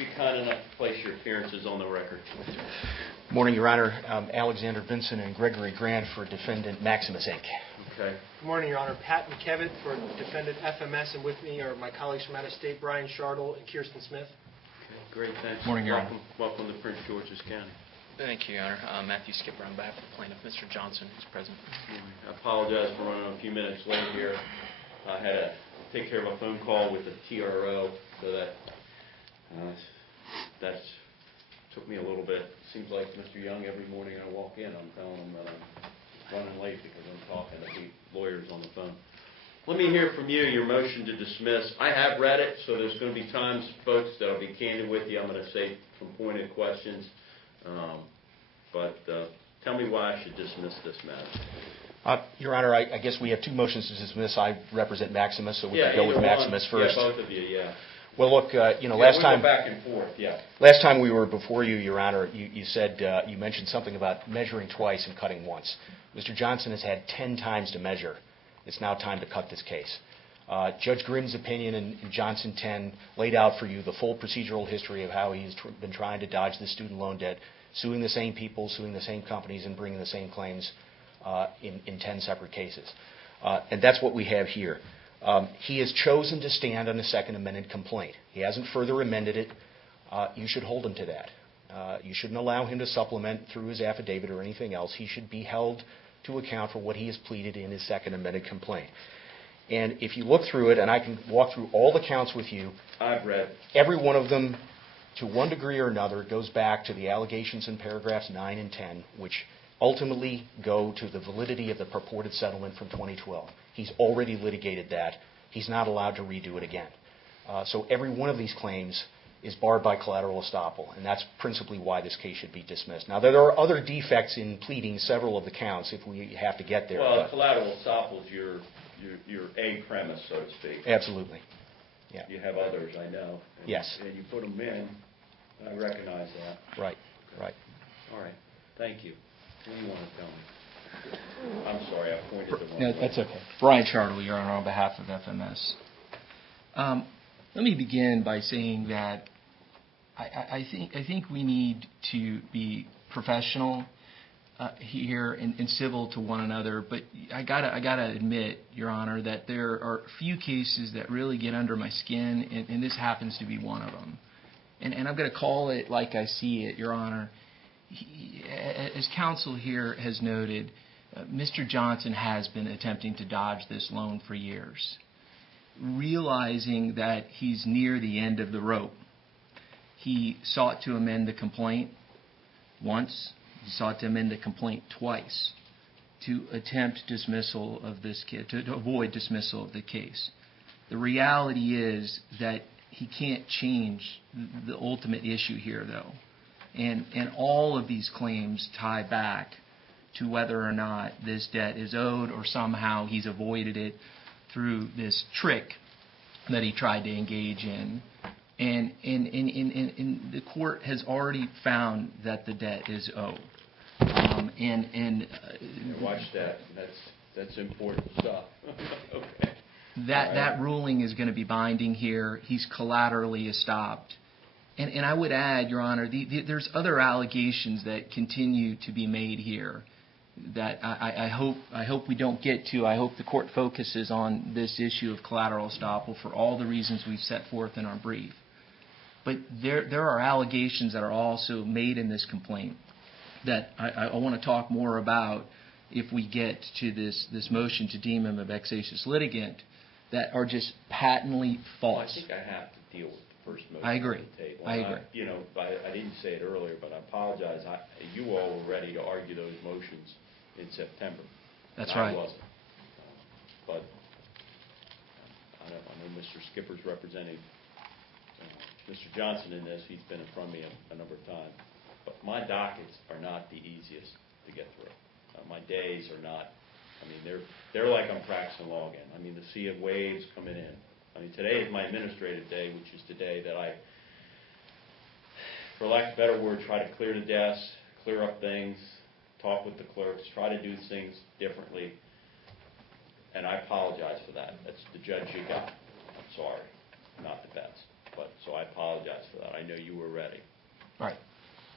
be kind enough to place your appearances on the record? Morning, Your Honor. Alexander Vinson and Gregory Grant for Defendant Maximus, Inc. Okay. Good morning, Your Honor. Pat McKevitt for Defendant FMS, and with me are my colleagues from out of state, Brian Shardle and Kirsten Smith. Okay, great, thanks. Morning, Your Honor. Welcome to Prince George's County. Thank you, Your Honor. Matthew Skipper on behalf of the plaintiff, Mr. Johnson, who's present. I apologize for running a few minutes late here. I had to take care of a phone call with the TRO, so that took me a little bit. Seems like Mr. Young, every morning I walk in, I'm telling him that I'm running late because I'm talking to the lawyers on the phone. Let me hear from you, your motion to dismiss. I have read it, so there's going to be times, folks, that I'll be candid with you. I'm going to say some pointed questions. But tell me why I should dismiss this matter. Your Honor, I guess we have two motions to dismiss. I represent Maximus, so we can go with Maximus first. Yeah, both of you, yeah. Well, look, last time we go back and forth, yeah. Last time we were before you, Your Honor, you said you mentioned something about measuring twice and cutting once. Mr. Johnson has had 10 times to measure. It's now time to cut this case. Judge Grimm's opinion in Johnson 10 laid out for you the full procedural history of how he's been trying to dodge the student loan debt, suing the same people, suing the same companies, and bringing the same claims in 10 separate cases. And that's what we have here. He has chosen to stand on a Second Amendment complaint. He hasn't further amended it. You should hold him to that. You shouldn't allow him to supplement through his affidavit or anything else. He should be held to account for what he has pleaded in his Second Amendment complaint. And if you look through it, and I can walk through all the counts with you, I've read every one of them, to one degree or another, goes back to the allegations in paragraphs 9 and 10, which ultimately go to the validity of the purported settlement from 2012. He's already litigated that. He's not allowed to redo it again. So every one of these claims is barred by collateral estoppel, and that's principally why this case should be dismissed. Now, there are other defects in pleading several of the counts if we have to get there. Well, collateral estoppel is your A premise, so to speak. Absolutely. Yeah. You have others, I know. And, yes. And you put them in. I recognize that. Right. Right. All right. Thank you. What do you want to tell me? I'm sorry, I pointed the wrong No, way. that's okay. Brian Shardle, Your Honor, on behalf of FMS. Let me begin by saying that I think we need to be professional here and civil to one another. But I gotta admit, Your Honor, that there are few cases that really get under my skin, and this happens to be one of them. And I'm going to call it like I see it, Your Honor. As counsel here has noted, Mr. Johnson has been attempting to dodge this loan for years. Realizing that he's near the end of the rope, he sought to amend the complaint once. He sought to amend the complaint twice to attempt dismissal of this case, to avoid dismissal of the case. The reality is that he can't change the ultimate issue here, though. And all of these claims tie back to whether or not this debt is owed or somehow he's avoided it through this trick that he tried to engage in. And the court has already found that the debt is owed. Watch that. That's important stuff. Okay. That ruling is going to be binding here. He's collaterally estopped. And I would add, Your Honor, there's other allegations that continue to be made here that I hope we don't get to. I hope the court focuses on this issue of collateral estoppel for all the reasons we've set forth in our brief. But there are allegations that are also made in this complaint that I want to talk more about if we get to this motion to deem him a vexatious litigant that are just patently false. Well, I think I have to deal with the first motion. I agree. On the table. I agree. I didn't say it earlier, but I apologize. You all were ready to argue those motions in September. That's I right. wasn't. But I know Mr. Skipper's representing Mr. Johnson in this. He's been in front of me a number of times. But my dockets are not the easiest to get through. My days are not. I mean, they're like I'm practicing law again. I mean, the sea of waves coming in. I mean, today is my administrative day, which is today that I, for lack of a better word, try to clear the desk, clear up things, talk with the clerks, try to do things differently. And I apologize for that. That's the judge you got. I'm sorry. Not the best. So I apologize for that. I know you were ready. Right.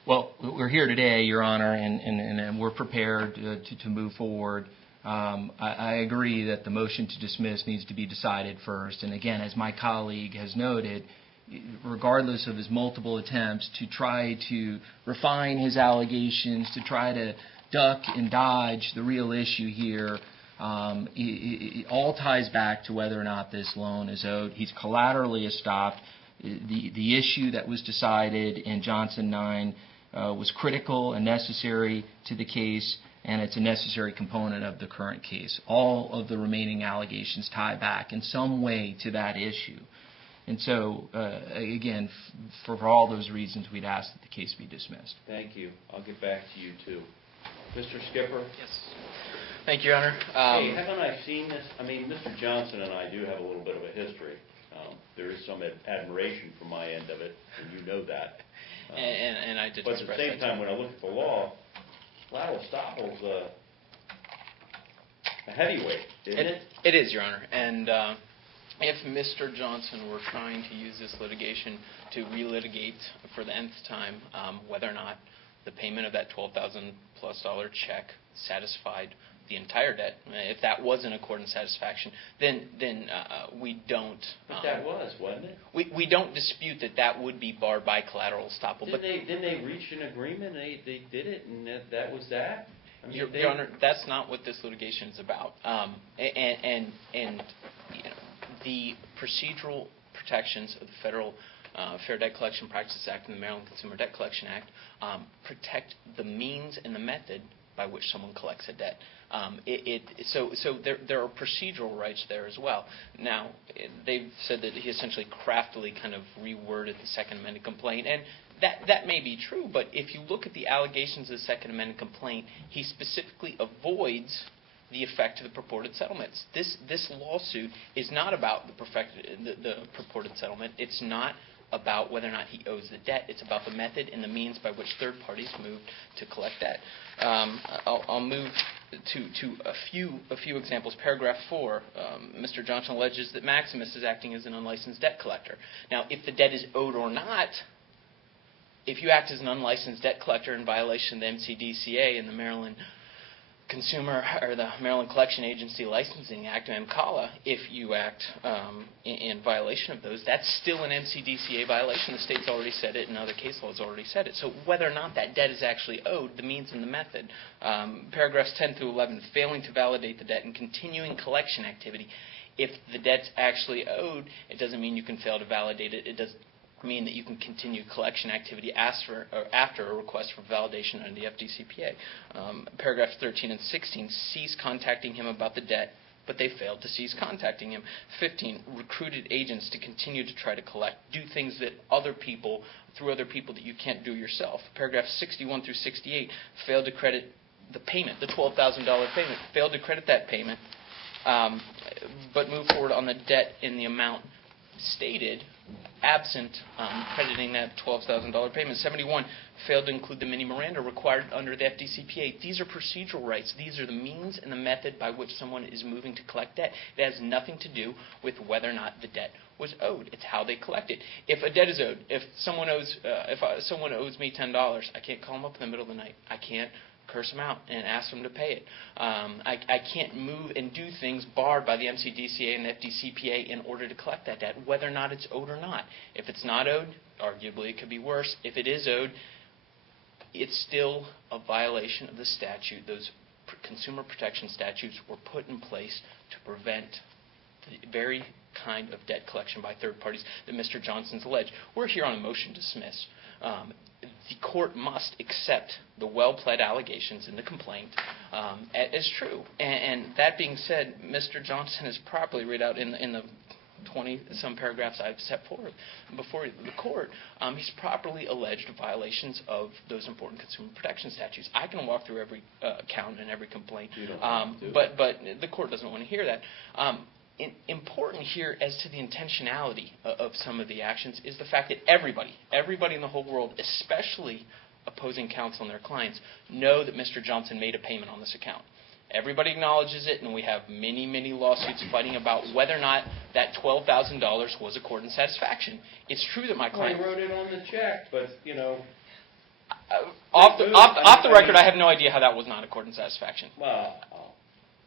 Well, we're here today, Your Honor, and we're prepared to move forward. I agree that the motion to dismiss needs to be decided first. And again, as my colleague has noted, regardless of his multiple attempts to try to refine his allegations, to try to duck and dodge the real issue here, it all ties back to whether or not this loan is owed. He's collaterally estopped. The issue that was decided in Johnson 9 was critical and necessary to the case, and it's a necessary component of the current case. All of the remaining allegations tie back in some way to that issue. And so, again, for all those reasons, we'd ask that the case be dismissed. Thank you. I'll get back to you, too. Mr. Skipper? Yes. Thank you, Your Honor. Hey, haven't I seen this? I mean, Mr. Johnson and I do have a little bit of a history. There is some admiration from my end of it, and you know that. And I did But at the same time, when I look at the law, collateral estoppel's a heavyweight, isn't it? It is, Your Honor. And if Mr. Johnson were trying to use this litigation to relitigate for the nth time whether or not the payment of that $12,000+ check satisfied the entire debt, if that was in accord and satisfaction, then we don't. But that wasn't it? We don't dispute that would be barred by collateral estoppel. Didn't they reach an agreement? They did it, and that was that? I mean, Your Honor, that's not what this litigation is about. And you know, the procedural protections of the Federal Fair Debt Collection Practices Act and the Maryland Consumer Debt Collection Act protect the means and the method by which someone collects a debt. So there are procedural rights there as well. Now, they've said that he essentially craftily kind of reworded the Second Amendment complaint, and that may be true, but if you look at the allegations of the Second Amendment complaint, he specifically avoids the effect of the purported settlements. This lawsuit is not about the purported settlement. It's not about whether or not he owes the debt. It's about the method and the means by which third parties moved to collect debt. I'll move to a few examples. Paragraph 4, Mr. Johnson alleges that Maximus is acting as an unlicensed debt collector. Now, if the debt is owed or not, if you act as an unlicensed debt collector in violation of the MCDCA and the Maryland Consumer or the Maryland Collection Agency Licensing Act, MCALA, if you act in violation of those, that's still an MCDCA violation. The state's already said it, and other case laws already said it. So whether or not that debt is actually owed, the means and the method. Paragraphs 10 through 11, failing to validate the debt and continuing collection activity. If the debt's actually owed, it doesn't mean you can fail to validate it. It does mean that you can continue collection activity after a request for validation under the FDCPA. Paragraphs 13 and 16 cease contacting him about the debt, but they failed to cease contacting him. 15, recruited agents to continue to try to collect, do things that through other people that you can't do yourself. Paragraphs 61 through 68, failed to credit the payment, the $12,000 payment, failed to credit that payment, but move forward on the debt in the amount stated, absent crediting that $12,000 payment. 71, failed to include the mini Miranda required under the FDCPA. These are procedural rights. These are the means and the method by which someone is moving to collect debt. It has nothing to do with whether or not the debt was owed. It's how they collect it. If a debt is owed, if someone owes me $10, I can't call them up in the middle of the night. I can't curse them out and ask them to pay it. I can't move and do things barred by the MCDCA and the FDCPA in order to collect that debt, whether or not it's owed or not. If it's not owed, arguably it could be worse. If it is owed, it's still a violation of the statute. Those consumer protection statutes were put in place to prevent the very kind of debt collection by third parties that Mr. Johnson's alleged. We're here on a motion to dismiss. The court must accept the well-pled allegations in the complaint as true. And that being said, Mr. Johnson is properly read out in the 20-some paragraphs I've set forward before the court. He's properly alleged violations of those important consumer protection statutes. I can walk through every count and every complaint, but the court doesn't want to hear that. Important here as to the intentionality of some of the actions is the fact that everybody in the whole world, especially opposing counsel and their clients, know that Mr. Johnson made a payment on this account. Everybody acknowledges it, and we have many, many lawsuits fighting about whether or not that $12,000 was accord and satisfaction. It's true that my client... Well, he wrote it on the check, but, you know... off the record, I have no idea how that was not accord and satisfaction. Well,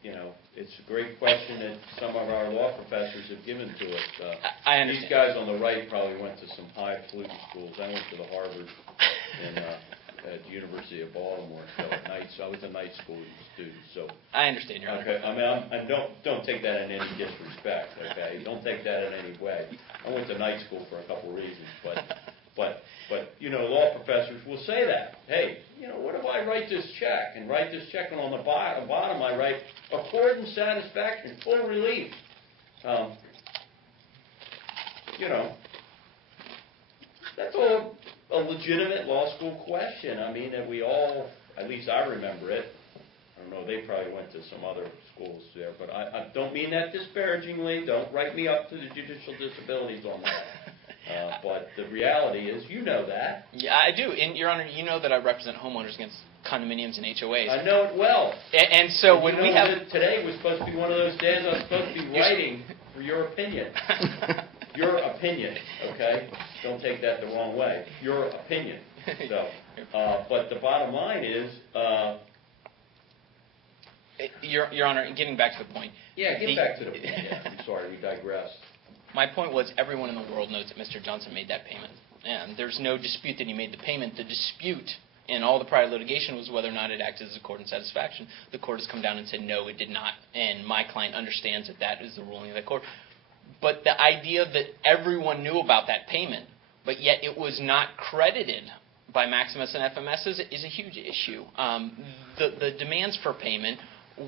you know, it's a great question that some of our law professors have given to us. I understand. These guys on the right probably went to some highfalutin schools. I went to the Harvard and at the University of Baltimore. So I was a night school student. So I understand, Your Honor. Okay, I mean, don't take that in any disrespect. Okay, don't take that in any way. I went to night school for a couple reasons, but you know, law professors will say that. Hey, you know, what if I write this check and write this check, and on the bottom I write accord and satisfaction, full relief. You know, that's all a legitimate law school question. I mean, that we all, at least I remember it. I don't know, they probably went to some other schools there, but I don't mean that disparagingly. Don't write me up to the judicial disabilities on that. But the reality is, you know that. Yeah, I do. And, Your Honor, you know that I represent homeowners against condominiums and HOAs. I know it well. And so when we have... Today was supposed to be one of those days I was supposed to be writing for your opinion. Your opinion, okay? Don't take that the wrong way. Your opinion. So, but the bottom line is... Your Honor, getting back to the point... Yeah, get back to the point. Yeah, I'm sorry, we digressed. My point was, everyone in the world knows that Mr. Johnson made that payment. And there's no dispute that he made the payment. The dispute in all the prior litigation was whether or not it acted as accord and satisfaction. The court has come down and said, no, it did not. And my client understands that that is the ruling of the court. But the idea that everyone knew about that payment, but yet it was not credited by Maximus and FMS is a huge issue. The demands for payment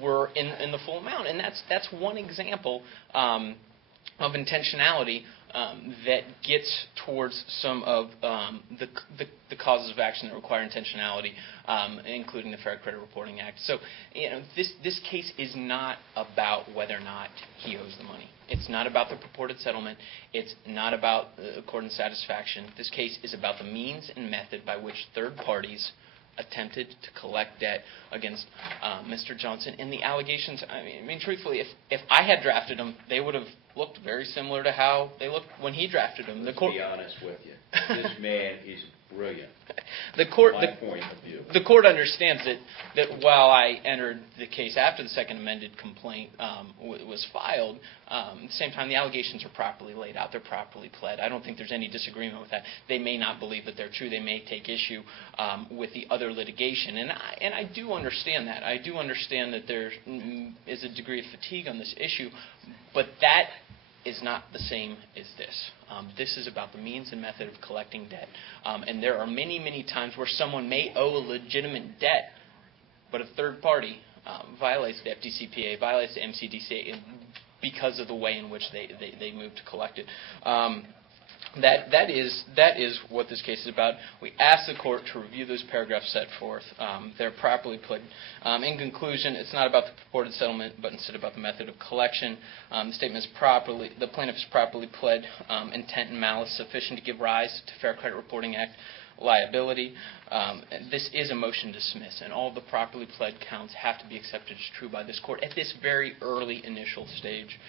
were in the full amount. And that's one example of intentionality that gets towards some of the causes of action that require intentionality, including the Fair Credit Reporting Act. So, you know, this case is not about whether or not he owes the money. It's not about the purported settlement. It's not about accord and satisfaction. This case is about the means and method by which third parties attempted to collect debt against Mr. Johnson. And the allegations, I mean, truthfully, if I had drafted them, they would have looked very similar to how they looked when he drafted them. Let's be honest with you. This man is brilliant. The court, my point of view. The court understands that while I entered the case after the second amended complaint was filed, at the same time the allegations are properly laid out. They're properly pled. I don't think there's any disagreement with that. They may not believe that they're true. They may take issue with the other litigation. And I do understand that. I do understand that there is a degree of fatigue on this issue, but that is not the same as this. This is about the means and method of collecting debt. And there are many, many times where someone may owe a legitimate debt, but a third party violates the FDCPA, violates the MCDCA because of the way in which they move to collect it. That is what this case is about. We ask the court to review those paragraphs set forth. They're properly put. In conclusion, it's not about the purported settlement, but instead about the method of collection. The plaintiff has properly pled intent and malice sufficient to give rise to Fair Credit Reporting Act liability. This is a motion to dismiss, and all the properly pled counts have to be accepted as true by this court at this very early initial stage.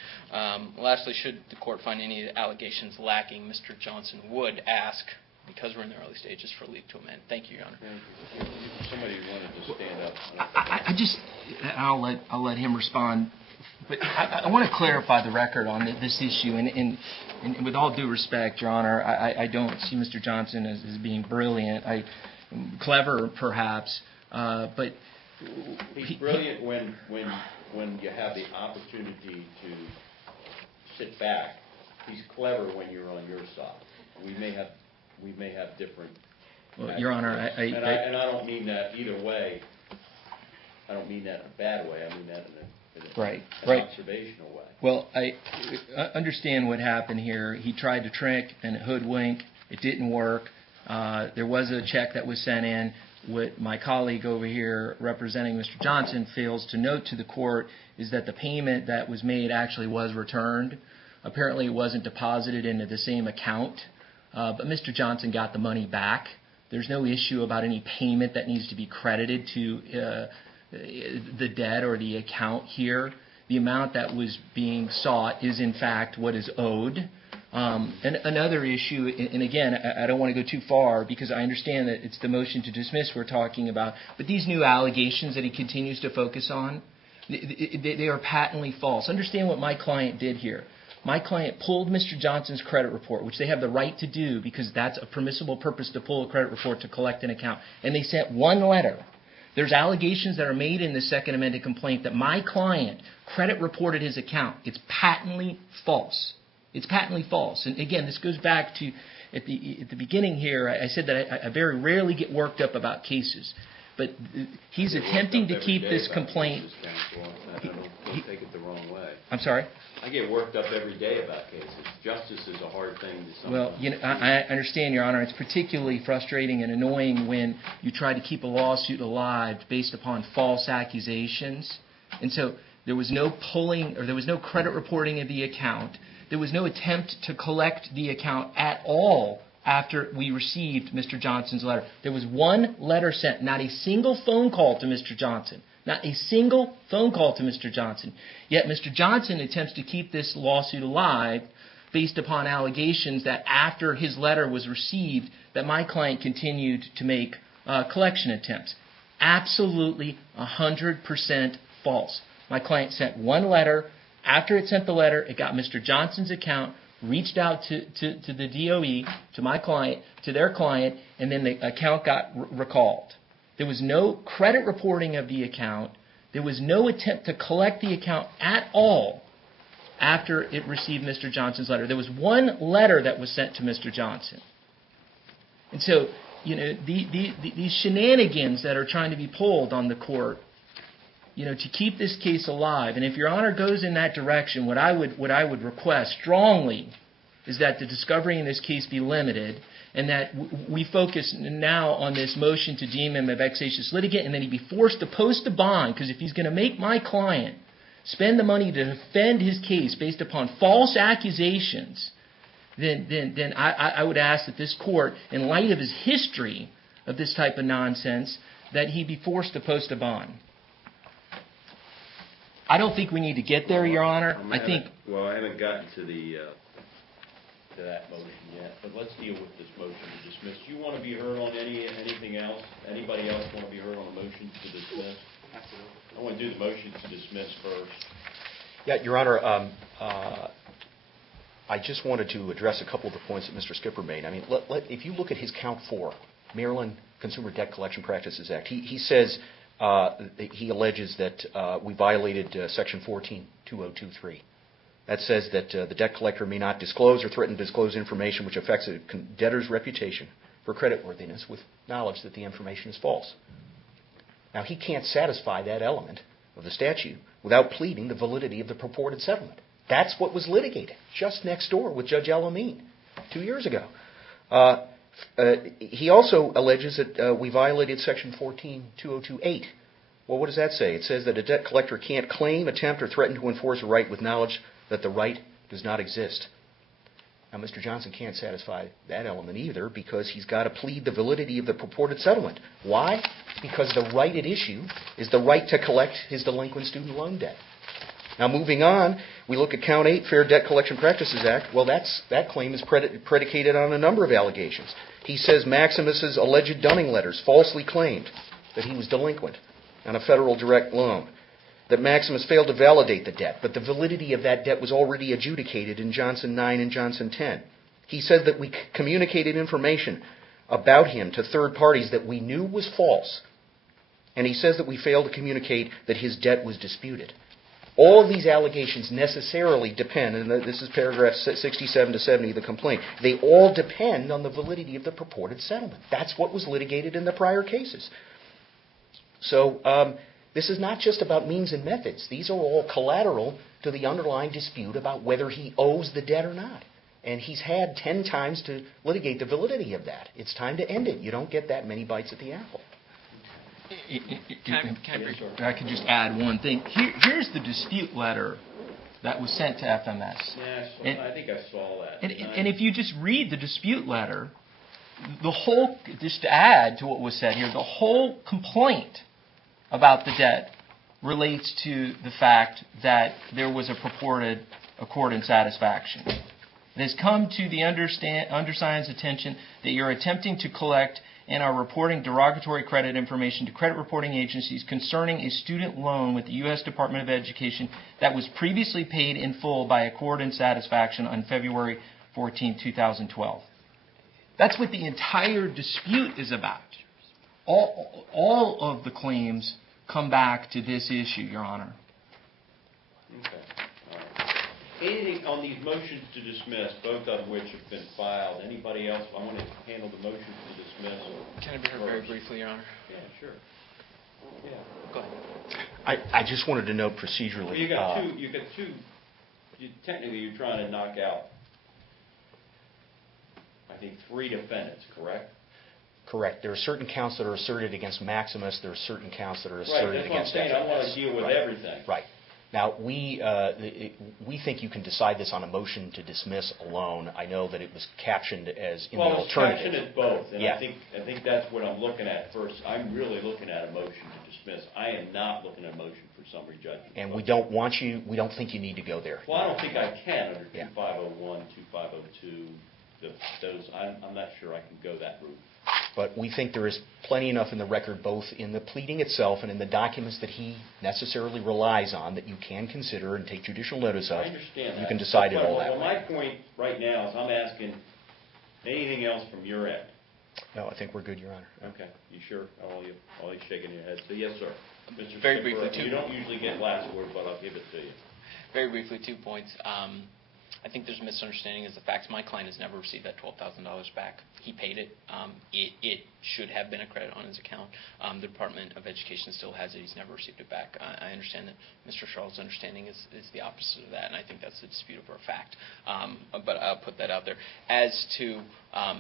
Lastly, should the court find any of the allegations lacking, Mr. Johnson would ask, because we're in the early stages, for leave to amend. Thank you, Your Honor. Somebody wanted to stand up. I'll let him respond. But I want to clarify the record on this issue, and with all due respect, Your Honor, I don't see Mr. Johnson as being brilliant. Clever, perhaps, but he's brilliant when you have the opportunity to sit back. He's clever when you're on your side. We may have different. Well, Your Honor, and I don't mean that either way. I don't mean that in a bad way. I mean that in an observational way. Well, I understand what happened here. He tried to trick and hoodwink. It didn't work. There was a check that was sent in. What my colleague over here representing Mr. Johnson fails to note to the court is that the payment that was made actually was returned. Apparently it wasn't deposited into the same account, but Mr. Johnson got the money back. There's no issue about any payment that needs to be credited to the debt or the account here. The amount that was being sought is, in fact, what is owed. And another issue, and again, I don't want to go too far because I understand that it's the motion to dismiss we're talking about, but these new allegations that he continues to focus on, they are patently false. Understand what my client did here. My client pulled Mr. Johnson's credit report, which they have the right to do because that's a permissible purpose to pull a credit report to collect an account, and they sent one letter. There's allegations that are made in the second amended complaint that my client credit reported his account. It's patently false. It's patently false. And again, this goes back to at the beginning here. I said that I very rarely get worked up about cases, but he's attempting to keep this complaint. Don't take it the wrong way. I'm sorry? I get worked up every day about cases. Justice is a hard thing to sometimes. Well, I understand, Your Honor. It's particularly frustrating and annoying when you try to keep a lawsuit alive based upon false accusations. And so there was no pulling or there was no credit reporting of the account. There was no attempt to collect the account at all after we received Mr. Johnson's letter. There was one letter sent, not a single phone call to Mr. Johnson. Not a single phone call to Mr. Johnson. Yet Mr. Johnson attempts to keep this lawsuit alive based upon allegations that after his letter was received, that my client continued to make collection attempts. Absolutely 100% false. My client sent one letter. After it sent the letter, it got Mr. Johnson's account, reached out to the DOE, to my client, to their client, and then the account got recalled. There was no credit reporting of the account. There was no attempt to collect the account at all after it received Mr. Johnson's letter. There was one letter that was sent to Mr. Johnson. And so, these shenanigans that are trying to be pulled on the court, to keep this case alive, and if Your Honor goes in that direction, what I would request strongly is that the discovery in this case be limited, and that we focus now on this motion to deem him a vexatious litigant, and then he be forced to post a bond, because if he's going to make my client spend the money to defend his case based upon false accusations, then I would ask that this court, in light of his history of this type of nonsense, that he be forced to post a bond. I don't think we need to get there, Your Honor. I haven't gotten to to that motion yet, but let's deal with this motion to dismiss. Do you want to be heard on anything else? Anybody else want to be heard on the motion to dismiss? Absolutely. I want to do the motion to dismiss first. Yeah, Your Honor, I just wanted to address a couple of the points that Mr. Skipper made. I mean, if you look at his count 4, Maryland Consumer Debt Collection Practices Act, he says, he alleges that we violated Section 14-2023. That says that the debt collector may not disclose or threaten to disclose information which affects a debtor's reputation for creditworthiness with knowledge that the information is false. Now, he can't satisfy that element of the statute without pleading the validity of the purported settlement. That's what was litigated just next door with Judge Alameen 2 years ago. He also alleges that we violated Section 14-2028. Well, what does that say? It says that a debt collector can't claim, attempt, or threaten to enforce a right with knowledge that the right does not exist. Now, Mr. Johnson can't satisfy that element either because he's got to plead the validity of the purported settlement. Why? Because the right at issue is the right to collect his delinquent student loan debt. Now, moving on, we look at Count 8, Fair Debt Collection Practices Act. Well, that claim is predicated on a number of allegations. He says Maximus's alleged Dunning letters falsely claimed that he was delinquent on a federal direct loan, that Maximus failed to validate the debt, but the validity of that debt was already adjudicated in Johnson 9 and Johnson 10. He said that we communicated information about him to third parties that we knew was false, and he says that we failed to communicate that his debt was disputed. All of these allegations necessarily depend, and this is paragraphs 67 to 70 of the complaint, they all depend on the validity of the purported settlement. That's what was litigated in the prior cases. So this is not just about means and methods. These are all collateral to the underlying dispute about whether he owes the debt or not. And he's had 10 times to litigate the validity of that. It's time to end it. You don't get that many bites at the apple. I could just add one thing. Here's the dispute letter that was sent to FMS. Yeah, I think I saw that. And if you just read the dispute letter, just to add to what was said here, the whole complaint about the debt relates to the fact that there was a purported accord and satisfaction. It has come to the undersigned's attention that you're attempting to collect and are reporting derogatory credit information to credit reporting agencies concerning a student loan with the U.S. Department of Education that was previously paid in full by accord and satisfaction on February 14, 2012. That's what the entire dispute is about. All of the claims come back to this issue, Your Honor. Okay. All right. Anything on these motions to dismiss, both of which have been filed? Anybody else? I want to handle the motions to dismiss. Can I be heard very briefly, Your Honor? Yeah, sure. Yeah. Go ahead. I just wanted to know procedurally. Well, you got two. Technically, you're trying to knock out, I think, 3 defendants, correct? Correct. There are certain counts that are asserted against Maximus. There are certain counts that are Right, asserted that's what I'm against saying. I want to FMS. deal with Right. everything. Right. Now, we think you can decide this on a motion to dismiss alone. I know that it was captioned as in the Well, it's alternative. captioned as both, and Yeah. I think that's what I'm looking at first. I'm really looking at a motion to dismiss. I am not looking at a motion for summary judgment. And we don't think you need to go there. Well, I don't think I can under Yeah. 2501, 2502. Those, I'm not sure I can go that route. But we think there is plenty enough in the record, both in the pleading itself and in the documents that he necessarily relies on, that you can consider and take judicial notice of. I understand that. You can decide it all that Well, way. my point right now is I'm asking anything else from your end. No, I think we're good, Your Honor. Okay, you sure? All you shaking your head. So yes, sir. Mr. Very Skipper, briefly, too. You don't usually get last word, but I'll give it to you. Very briefly, 2 points. I think there's a misunderstanding as the facts. My client has never received that $12,000 back. He paid it. It should have been a credit on his account. The Department of Education still has it. He's never received it back. I understand that Mr. Charles' understanding is the opposite of that, and I think that's a disputable fact. But I'll put that out there. As to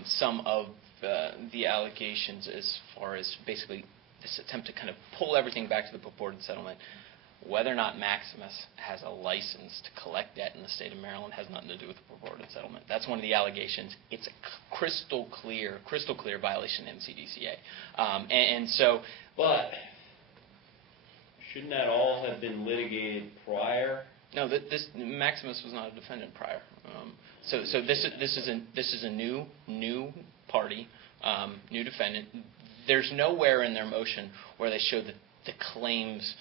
some of the allegations as far as basically this attempt to kind of pull everything back to the purported settlement, whether or not Maximus has a license to collect debt in the state of Maryland has nothing to do with the purported settlement. That's one of the allegations. It's a crystal clear violation of MCDCA. And so... But shouldn't that all have been litigated prior? No, Maximus was not a defendant prior. So this is a new party, new defendant. There's nowhere in their motion where they show that the claims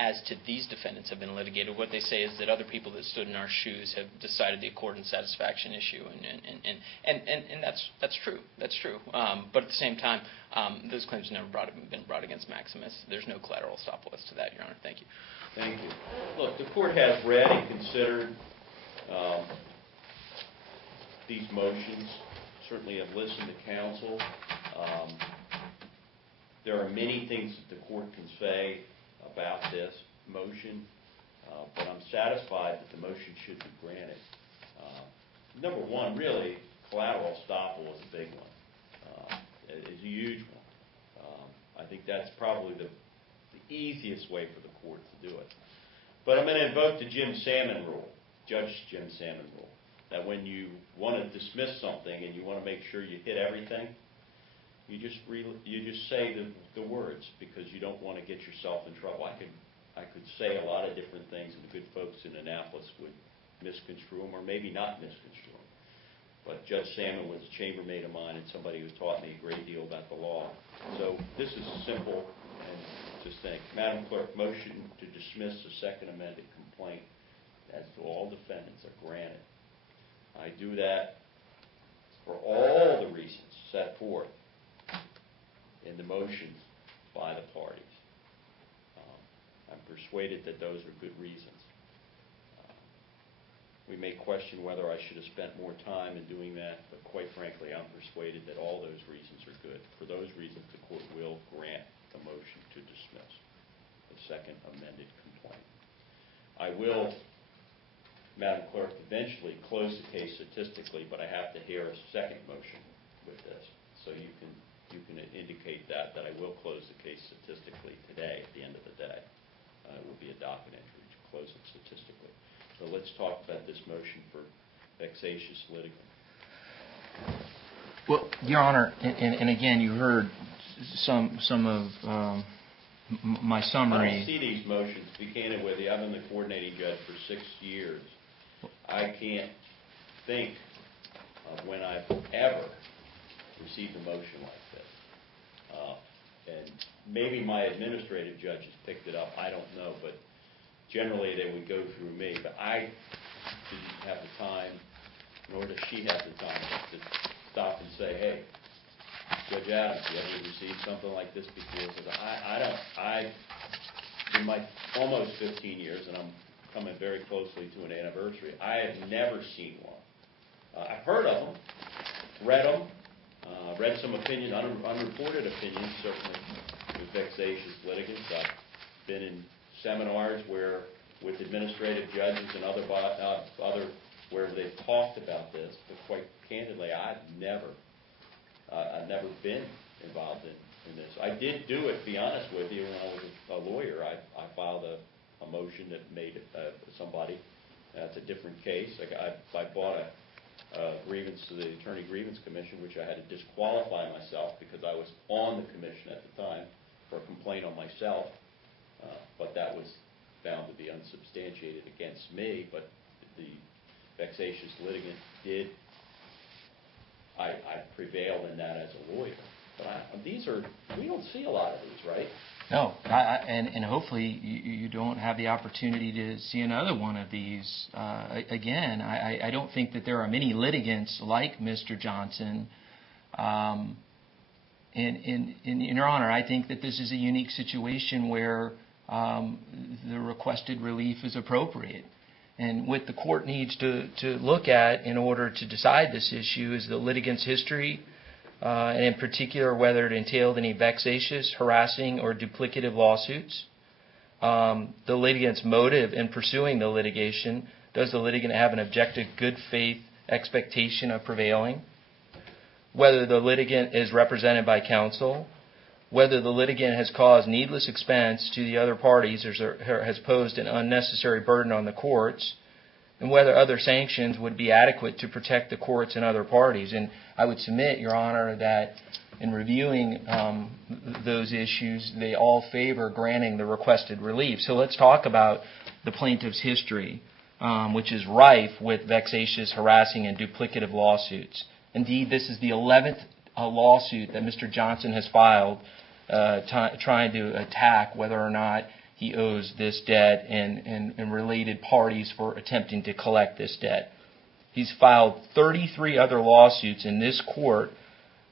as to these defendants have been litigated. What they say is that other people that stood in our shoes have decided the accord and satisfaction issue, and that's true. That's true. But at the same time, those claims have never been brought against Maximus. There's no collateral estoppel as to that, Your Honor. Thank you. Thank you. Look, the court has read and considered these motions. Certainly have listened to counsel. There are many things that the court can say about this motion, but I'm satisfied that the motion should be granted. Number one, really, collateral estoppel is a big one. It's a huge one. I think that's probably the easiest way for the court to do it. But I'm going to invoke the Jim Salmon rule, Judge Jim Salmon rule, that when you want to dismiss something and you want to make sure you hit everything, you just say the words, because you don't want to get yourself in trouble. I could say a lot of different things, and the good folks in Annapolis would misconstrue them, or maybe not misconstrue them. But Judge Salmon was a chambermaid of mine and somebody who taught me a great deal about the law. So this is simple, and just think. Madam Clerk, motion to dismiss the second amended complaint as to all defendants are granted. I do that for all the reasons set forth in the motions by the parties. I'm persuaded that those are good reasons. We may question whether I should have spent more time in doing that, but quite frankly, I'm persuaded that all those reasons are good. For those reasons, the court will grant the motion to dismiss the second amended complaint. I will, Madam Clerk, eventually close the case statistically, but I have to hear a second motion with this. So you can indicate that I will close the case statistically today at the end of the day. It will be a docket entry to close it statistically. So let's talk about this motion for vexatious litigant. Well, Your Honor, and again, you heard some of my I don't summary. see these motions, to be candid with you. I've been the coordinating judge for 6 years. I can't think of when I've ever received a motion like this. And maybe my administrative judges picked it up, I don't know, but generally they would go through me. But I didn't have the time, nor does she have the time to stop and say, hey, Judge Adams, you ever received something like this before? Because in my almost 15 years, and I'm coming very closely to an anniversary, I have never seen one. I've heard of them, read them, read some opinions, unreported opinions, certainly with vexatious litigants. I've been in seminars with administrative judges and other where they've talked about this, but quite candidly, I've never been involved in this. I did do it, to be honest with you, when I was a lawyer. I filed a motion that made somebody. That's a different case. I bought a grievance to the Attorney Grievance Commission, which I had to disqualify myself because I was on the commission at the time for a complaint on myself. But that was found to be unsubstantiated against me. But the vexatious litigant did. I prevailed in that as a lawyer. But we don't see a lot of these, right? No, and hopefully you don't have the opportunity to see another one of these. Again, I don't think that there are many litigants like Mr. Johnson. In Your Honor, I think that this is a unique situation where the requested relief is appropriate. And what the court needs to look at in order to decide this issue is the litigant's history, and in particular whether it entailed any vexatious, harassing, or duplicative lawsuits. The litigant's motive in pursuing the litigation. Does the litigant have an objective good faith expectation of prevailing? Whether the litigant is represented by counsel. Whether the litigant has caused needless expense to the other parties or has posed an unnecessary burden on the courts, and whether other sanctions would be adequate to protect the courts and other parties. And I would submit, Your Honor, that in reviewing those issues, they all favor granting the requested relief. So let's talk about the plaintiff's history, which is rife with vexatious, harassing, and duplicative lawsuits. Indeed, this is the 11th lawsuit that Mr. Johnson has filed trying to attack whether or not he owes this debt and related parties for attempting to collect this debt. He's filed 33 other lawsuits in this court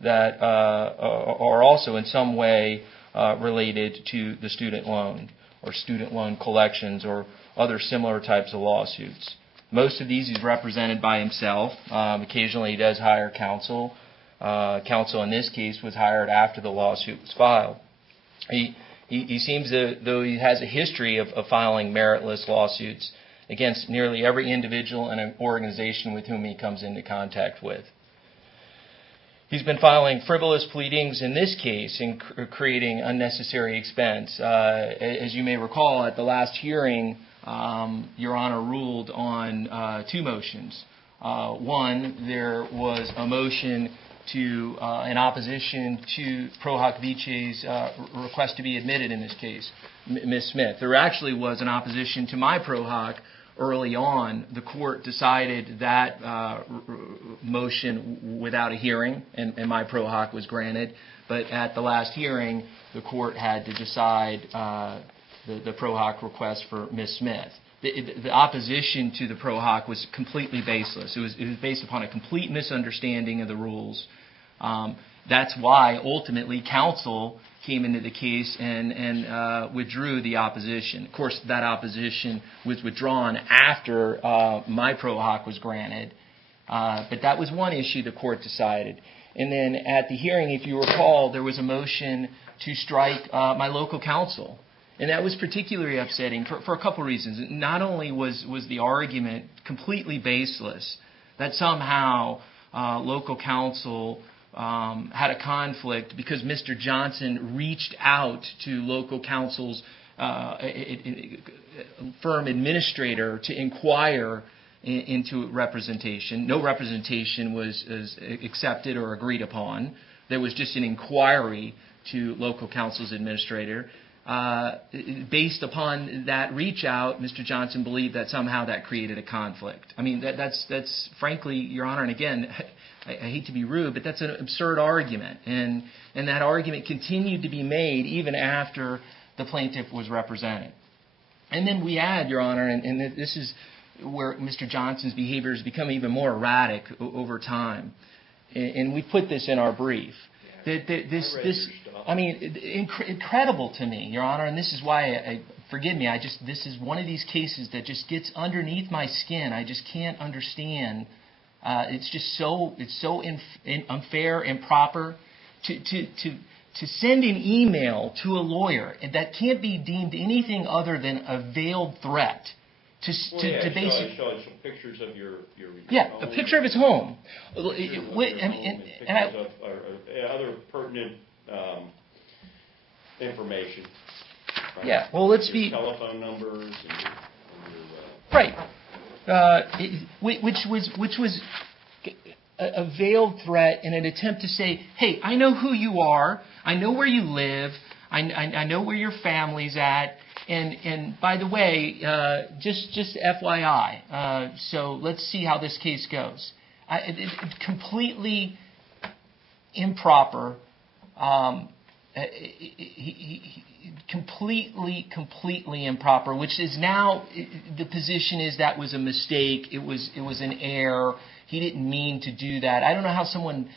that are also in some way related to the student loan or student loan collections or other similar types of lawsuits. Most of these he's represented by himself. Occasionally he does hire counsel. Counsel in this case was hired after the lawsuit was filed. He seems though he has a history of filing meritless lawsuits against nearly every individual and organization with whom he comes into contact with. He's been filing frivolous pleadings in this case and creating unnecessary expense. As you may recall, at the last hearing, Your Honor ruled on two motions. One, there was a motion in opposition to Pro Hoc Vice's request to be admitted in this case, Ms. Smith. There actually was an opposition to my Pro Hoc early on. The court decided that motion without a hearing, and my Pro Hoc was granted. But at the last hearing, the court had to decide the Pro Hoc request for Ms. Smith. The opposition to the Pro Hoc was completely baseless. It was based upon a complete misunderstanding of the rules. That's why ultimately counsel came into the case and withdrew the opposition. Of course, that opposition was withdrawn after my Pro Hoc was granted. But that was one issue the court decided. And then at the hearing, if you recall, there was a motion to strike my local counsel. And that was particularly upsetting for a couple reasons. Not only was the argument completely baseless, that somehow local counsel had a conflict because Mr. Johnson reached out to local counsel's firm administrator to inquire into representation. No representation was accepted or agreed upon. There was just an inquiry to local counsel's administrator. based upon that reach out, Mr. Johnson believed that somehow that created a conflict. I mean, that's frankly, Your Honor, and again, I hate to be rude, but that's an absurd argument. And that argument continued to be made even after the plaintiff was represented. And then we add, Your Honor, and this is where Mr. Johnson's behavior has become even more erratic over time. And we put this in our brief. Incredible to me, Your Honor, and this is why, forgive me, this is one of these cases that just gets underneath my skin. I just can't understand. It's just so unfair, improper to send an email to a lawyer that can't be deemed anything other than a veiled threat. I showed some pictures of your home. A picture of his home. Other pertinent information. Right? Yeah. Well, let's be telephone numbers and your right. Which was a veiled threat in an attempt to say, hey, I know who you are. I know where you live. I know where your family's at. And by the way, just FYI, so let's see how this case goes. Completely improper, completely improper. Which is now the position is that was a mistake. It was an error. He didn't mean to do that. I don't know how someone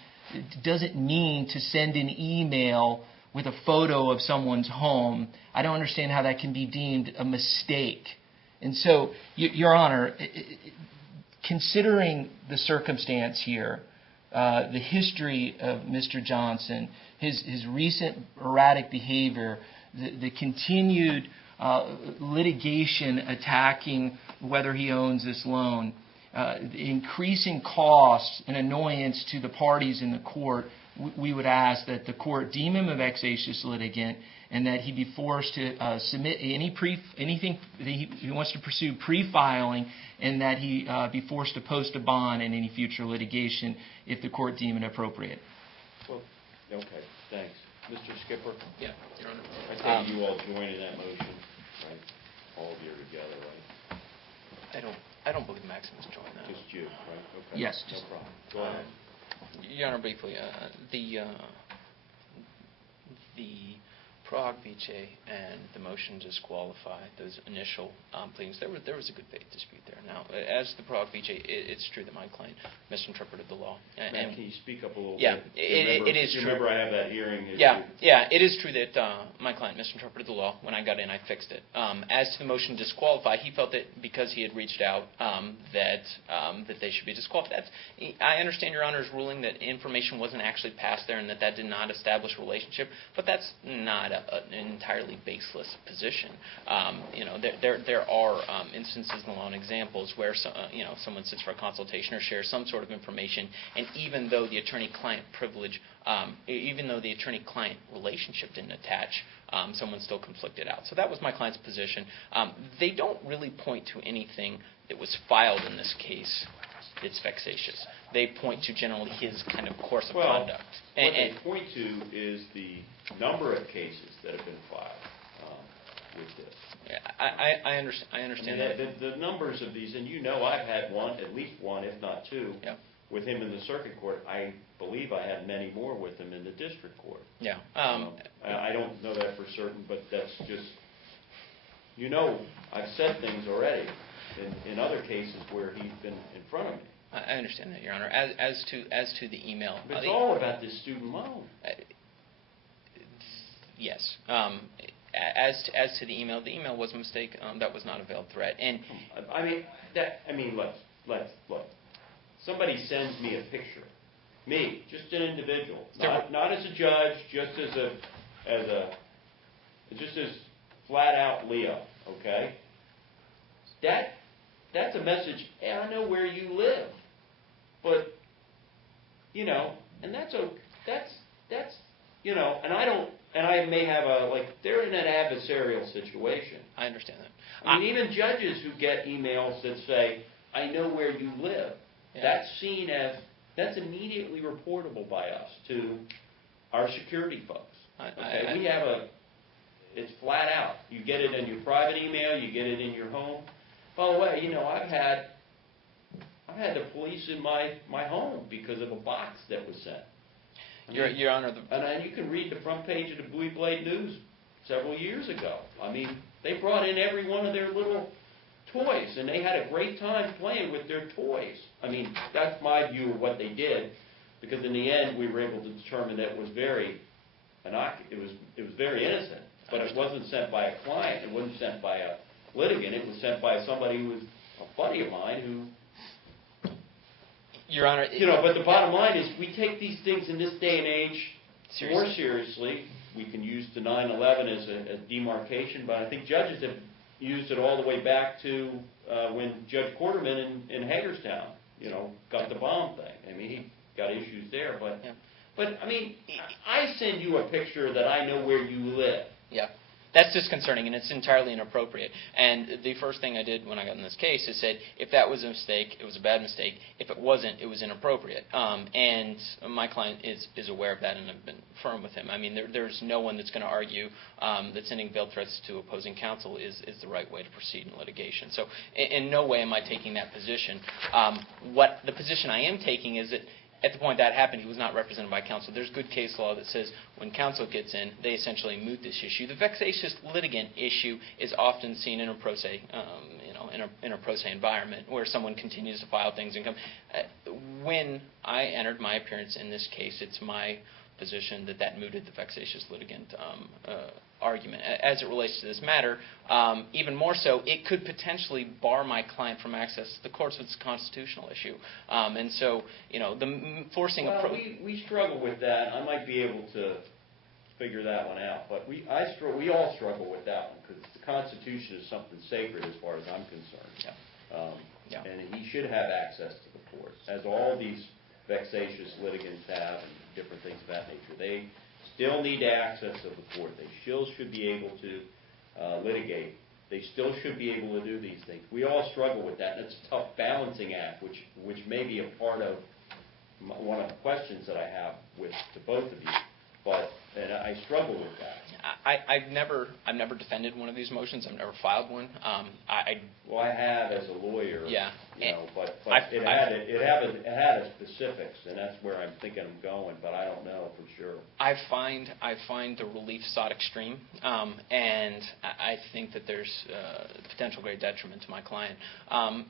doesn't mean to send an email with a photo of someone's home. I don't understand how that can be deemed a mistake. And so, Your Honor, considering the circumstance here, the history of Mr. Johnson, his recent erratic behavior, the continued litigation attacking whether he owns this loan, the increasing costs and annoyance to the parties in the court, we would ask that the court deem him a vexatious litigant and that he be forced to submit anything that he wants to pursue pre-filing, and that he be forced to post a bond in any future litigation if the court deem it appropriate. Well, okay, thanks. Mr. Skipper? Yeah, Your Honor. I think you all join in that motion, right? All of you are together, right? I don't believe Maximus joined that. Just you, right? Okay. Yes. No problem. Go ahead. Your Honor, briefly, the Prague Vice and the motion to disqualify those initial pleadings, there was a good faith dispute there. Now, as the Prague Vice, it's true that my client misinterpreted the law. Can you speak up a little yeah, bit? It is true. Remember I have that hearing. It is true that my client misinterpreted the law. When I got in, I fixed it. As to the motion to disqualify, he felt that because he had reached out that they should be disqualified. I understand Your Honor's ruling that information wasn't actually passed there and that did not establish a relationship, but that's not an entirely baseless position. There are instances in the law and examples where someone sits for a consultation or shares some sort of information, and even though the attorney-client privilege, even though the attorney-client relationship didn't attach, someone still conflicted out. So that was my client's position. They don't really point to anything that was filed in this case that's vexatious. They point to generally his kind of course of conduct. What they point to is the number of cases that have been filed with this. I understand that. The numbers of these, and I've had at least one, if not two, with him in the circuit court. I believe I had many more with him in the district court. Yeah. I don't know that for certain, but that's just, I've said things already in other cases where he's been in front of me. I understand that, Your Honor. As to the email, but it's all about this student loan. Yes. As to the email was a mistake. That was not a veiled threat. And look. Somebody sends me a picture. Me, just an individual, not as a judge, just as flat out Leo. Okay. That's a message. Hey, I know where you live, but and that's and I don't. And I may have they're in an adversarial situation. I understand that. I mean, even judges who get emails that say, I know where you live, that's seen as, that's immediately reportable by us to our security folks. We have It's flat out. You get it in your private email, you get it in your home. By the way, you know, I've had the police in my home because of a box that was sent. Your Honor, and you can read the front page of the Blue Blade News several years ago. I mean, they brought in every one of their little toys, and they had a great time playing with their toys. I mean, that's my view of what they did, because in the end, we were able to determine that it was very very innocent, but it wasn't sent by a client. It wasn't sent by a litigant. It was sent by somebody who was a buddy of mine who. Your Honor, you know, but the bottom line is we take these things in this day and age seriously. more seriously. We can use the 9/11 as a demarcation, but I think judges have used it all the way back to when Judge Quarterman in Hagerstown, you know, got the bomb thing. I mean, he got issues there, but yeah. But I mean, I send you a picture that I know where you live. Yeah. That's disconcerting, and it's entirely inappropriate. And the first thing I did when I got in this case is said, if that was a mistake, it was a bad mistake. If it wasn't, it was inappropriate. And my client is aware of that, and I've been firm with him. I mean, there's no one that's going to argue that sending veiled threats to opposing counsel is the right way to proceed in litigation. So in no way am I taking that position. What the position I am taking is that at the point that happened, he was not represented by counsel. There's good case law that says when counsel gets in, they essentially moot this issue. The vexatious litigant issue is often seen in a pro se, in a pro se environment where someone continues to file things and come. When I entered my appearance in this case, it's my position that mooted the vexatious litigant argument. As it relates to this matter, even more so, it could potentially bar my client from access to the courts with this constitutional issue. And so, you know, forcing a... we struggle with that. I might be able to figure that one out, but we all struggle with that one because the Constitution is something sacred as far as I'm concerned. Yeah. And he should have access to the courts, as all these vexatious litigants have and different things of that nature. They still need access to the court. They still should be able to litigate. They still should be able to do these things. We all struggle with that, and it's a tough balancing act, which may be a part of one of the questions that I have to both of you. And I struggle with that. I've never defended one of these motions. I've never filed one. I have as a lawyer. Yeah. You know, but it had a specifics, and that's where I'm thinking I'm going, but I don't know for sure. I find the relief sought extreme, and I think that there's potential great detriment to my client.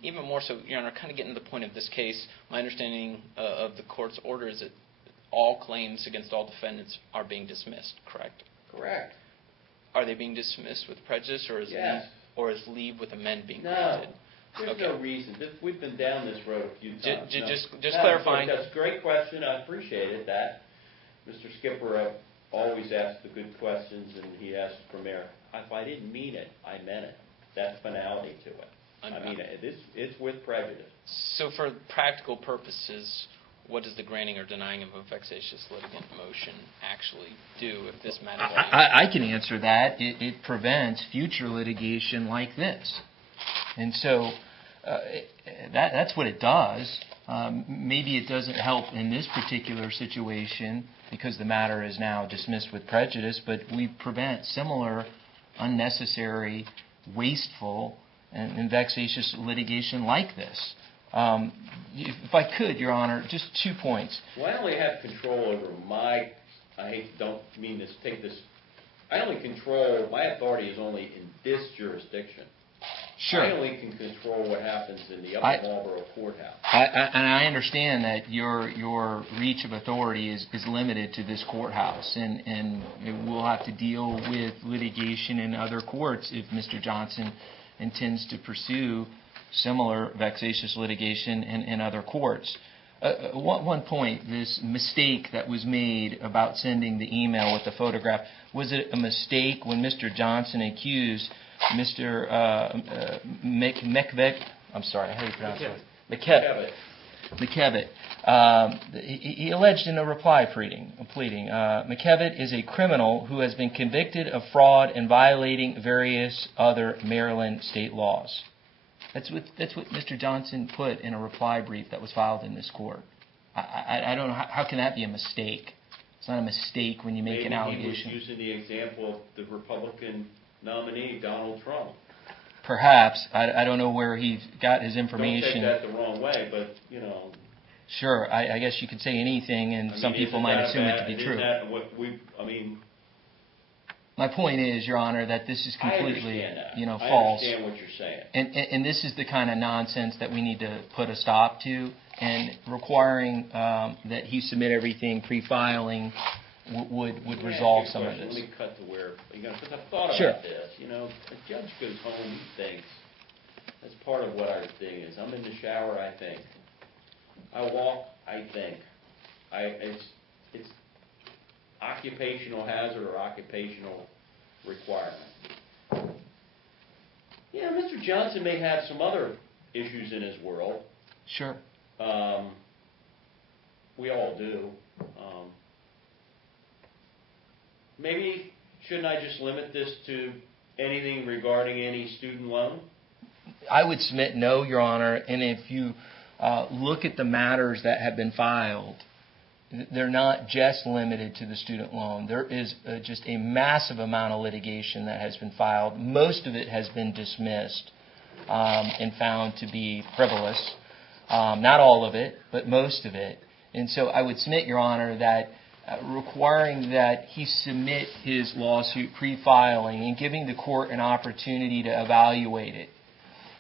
Even more so, Your Honor, kind of getting to the point of this case, my understanding of the court's order is that all claims against all defendants are being dismissed, correct? Correct. Are they being dismissed with prejudice, or is leave with amend being granted? There's no reason. We've been down this road a few times. Just clarifying. That's a great question. I appreciate it. That Mr. Skipper always asks the good questions, and he asks for merit. If I didn't mean it, I meant it. That's finality to it. I mean, it's with prejudice. So for practical purposes, what does the granting or denying of a vexatious litigant motion actually do if this matter? I can answer that. It prevents future litigation like this. And so that's what it does. Maybe it doesn't help in this particular situation because the matter is now dismissed with prejudice, but we prevent similar unnecessary, wasteful, and vexatious litigation like this. If I could, Your Honor, just 2 points. Well, I only have control over my, don't mean this, take this, I only control, my authority is only in this jurisdiction. Sure. I only can control what happens in the Upper Marlboro courthouse. And I understand that your reach of authority is limited to this courthouse, and we'll have to deal with litigation in other courts if Mr. Johnson intends to pursue similar vexatious litigation in other courts. One point, this mistake that was made about sending the email with the photograph, was it a mistake when Mr. Johnson accused Mr. McKevitt, I'm sorry, how do you pronounce it? McKevitt. He alleged in a reply pleading, McKevitt is a criminal who has been convicted of fraud and violating various other Maryland state laws. That's what Mr. Johnson put in a reply brief that was filed in this court. I don't know, how can that be a mistake? It's not a mistake when you make an allegation. Maybe he was using the example of the Republican nominee, Donald Trump. Perhaps. I don't know where he got his information. Don't take that the wrong way, but, you know. Sure. I guess you could say anything, and some people might assume it to be true. My point is, Your Honor, that this is completely, false. I understand what you're saying. And this is the kind of nonsense that we need to put a stop to, and requiring that he submit everything pre-filing would resolve some of this. Let me cut to where, because I've thought Sure. about this. A judge goes home, he thinks. That's part of what our thing is. I'm in the shower, I think. I walk, I think. It's occupational hazard or occupational requirement. Yeah, Mr. Johnson may have some other issues in his world. Sure. We all do. Maybe shouldn't I just limit this to anything regarding any student loan? I would submit no, Your Honor. And if you look at the matters that have been filed, they're not just limited to the student loan. There is just a massive amount of litigation that has been filed. Most of it has been dismissed and found to be frivolous. Not all of it, but most of it. And so I would submit, Your Honor, that requiring that he submit his lawsuit pre-filing and giving the court an opportunity to evaluate it.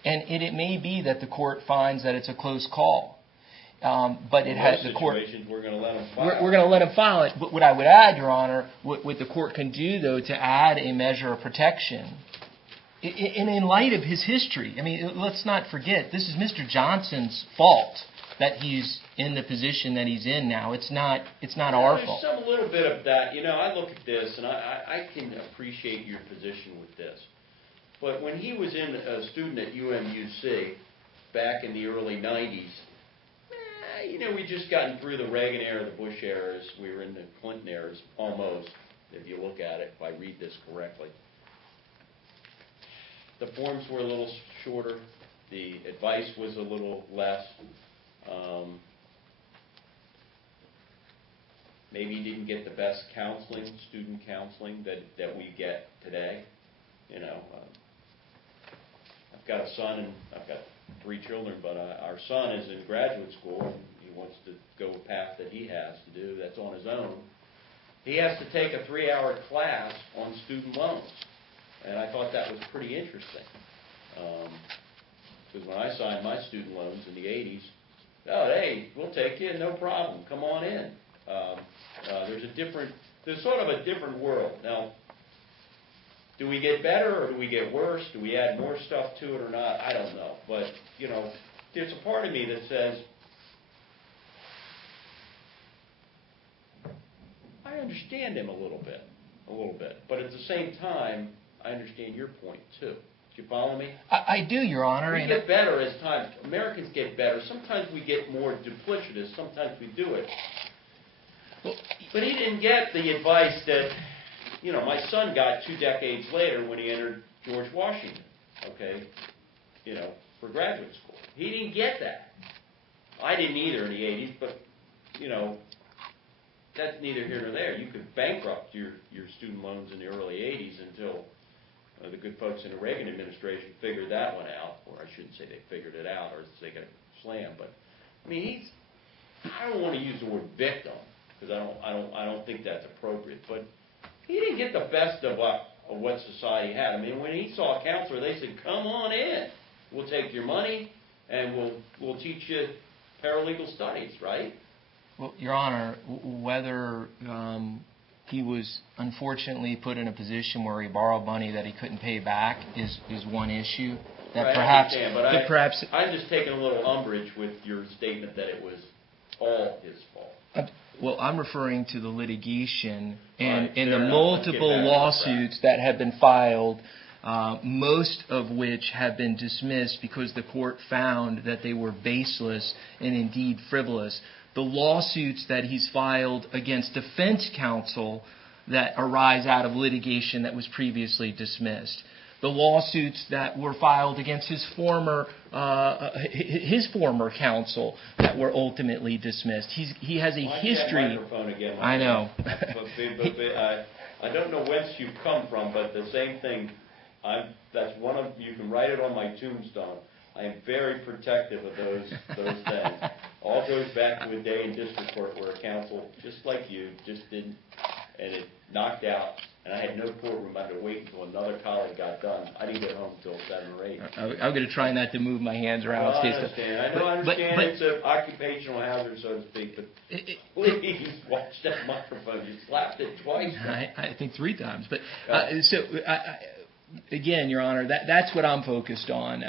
And it may be that the court finds that it's a close call. But it has the court. We're going to let him file. We're going to let him file it. But what I would add, Your Honor, what the court can do, though, to add a measure of protection, in light of his history. I mean, let's not forget, this is Mr. Johnson's fault that he's in the position that he's in now. It's not our fault. There's some little bit of that. I look at this, and I can appreciate your position with this. But when he was a student at UMUC back in the early 90s, we just gotten through the Reagan era, the Bush eras. We were in the Clinton eras, almost, if you look at it, if I read this correctly. The forms were a little shorter. The advice was a little less. Maybe you didn't get the best counseling, student counseling that we get today. I've got a son and I've got 3 children, but our son is in graduate school and he wants to go a path that he has to do. That's on his own. He has to take a 3-hour class on student loans, and I thought that was pretty interesting. Because when I signed my student loans in the 80s, hey, we'll take you, no problem, come on in. There's sort of a different world. Now, do we get better or do we get worse? Do we add more stuff to it or not? I don't know. But, there's a part of me that says, I understand him a little bit. But at the same time, I understand your point, too. Do you follow me? I do, Your Honor. We get better as time. Americans get better. Sometimes we get more duplicitous. Sometimes we do it. But he didn't get the advice that, my son got 2 decades later when he entered George Washington, for graduate school. He didn't get that. I didn't either in the 80s, but, that's neither here nor there. You could bankrupt your student loans in the early 80s until the good folks in the Reagan administration figured that one out. Or I shouldn't say they figured it out or they got slammed. But, I don't want to use the word victim because I don't think that's appropriate. But he didn't get the best of what society had. When he saw a counselor, they said, come on in. We'll take your money and we'll teach you paralegal studies, right? Well, Your Honor, whether he was unfortunately put in a position where he borrowed money that he couldn't pay back is one issue. That right, perhaps, I understand, but I'm just taking a little umbrage with your statement that it was all his fault. Well, I'm referring to the litigation and Right, the enough. multiple lawsuits that have been filed, most of which have been dismissed because the court found that they were baseless and indeed frivolous. The lawsuits that he's filed against defense counsel that arise out of litigation that was previously dismissed. the lawsuits that were filed against his former counsel that were ultimately dismissed. He has a history. Microphone again. I know. I don't know whence you've come from, but the same thing. That's one of you can write it on my tombstone. I am very protective of those things. All goes back to a day in district court where a counsel, just like you, just didn't, and it knocked out, and I had no courtroom. I had to wait until another colleague got done. I didn't get home until 7 or 8. I'm going to try not to move my hands around. Well, I understand. I understand it's an occupational hazard, so to speak, but please watch that microphone. You slapped it twice. I think 3 times. But again, Your Honor, that's what I'm focused on.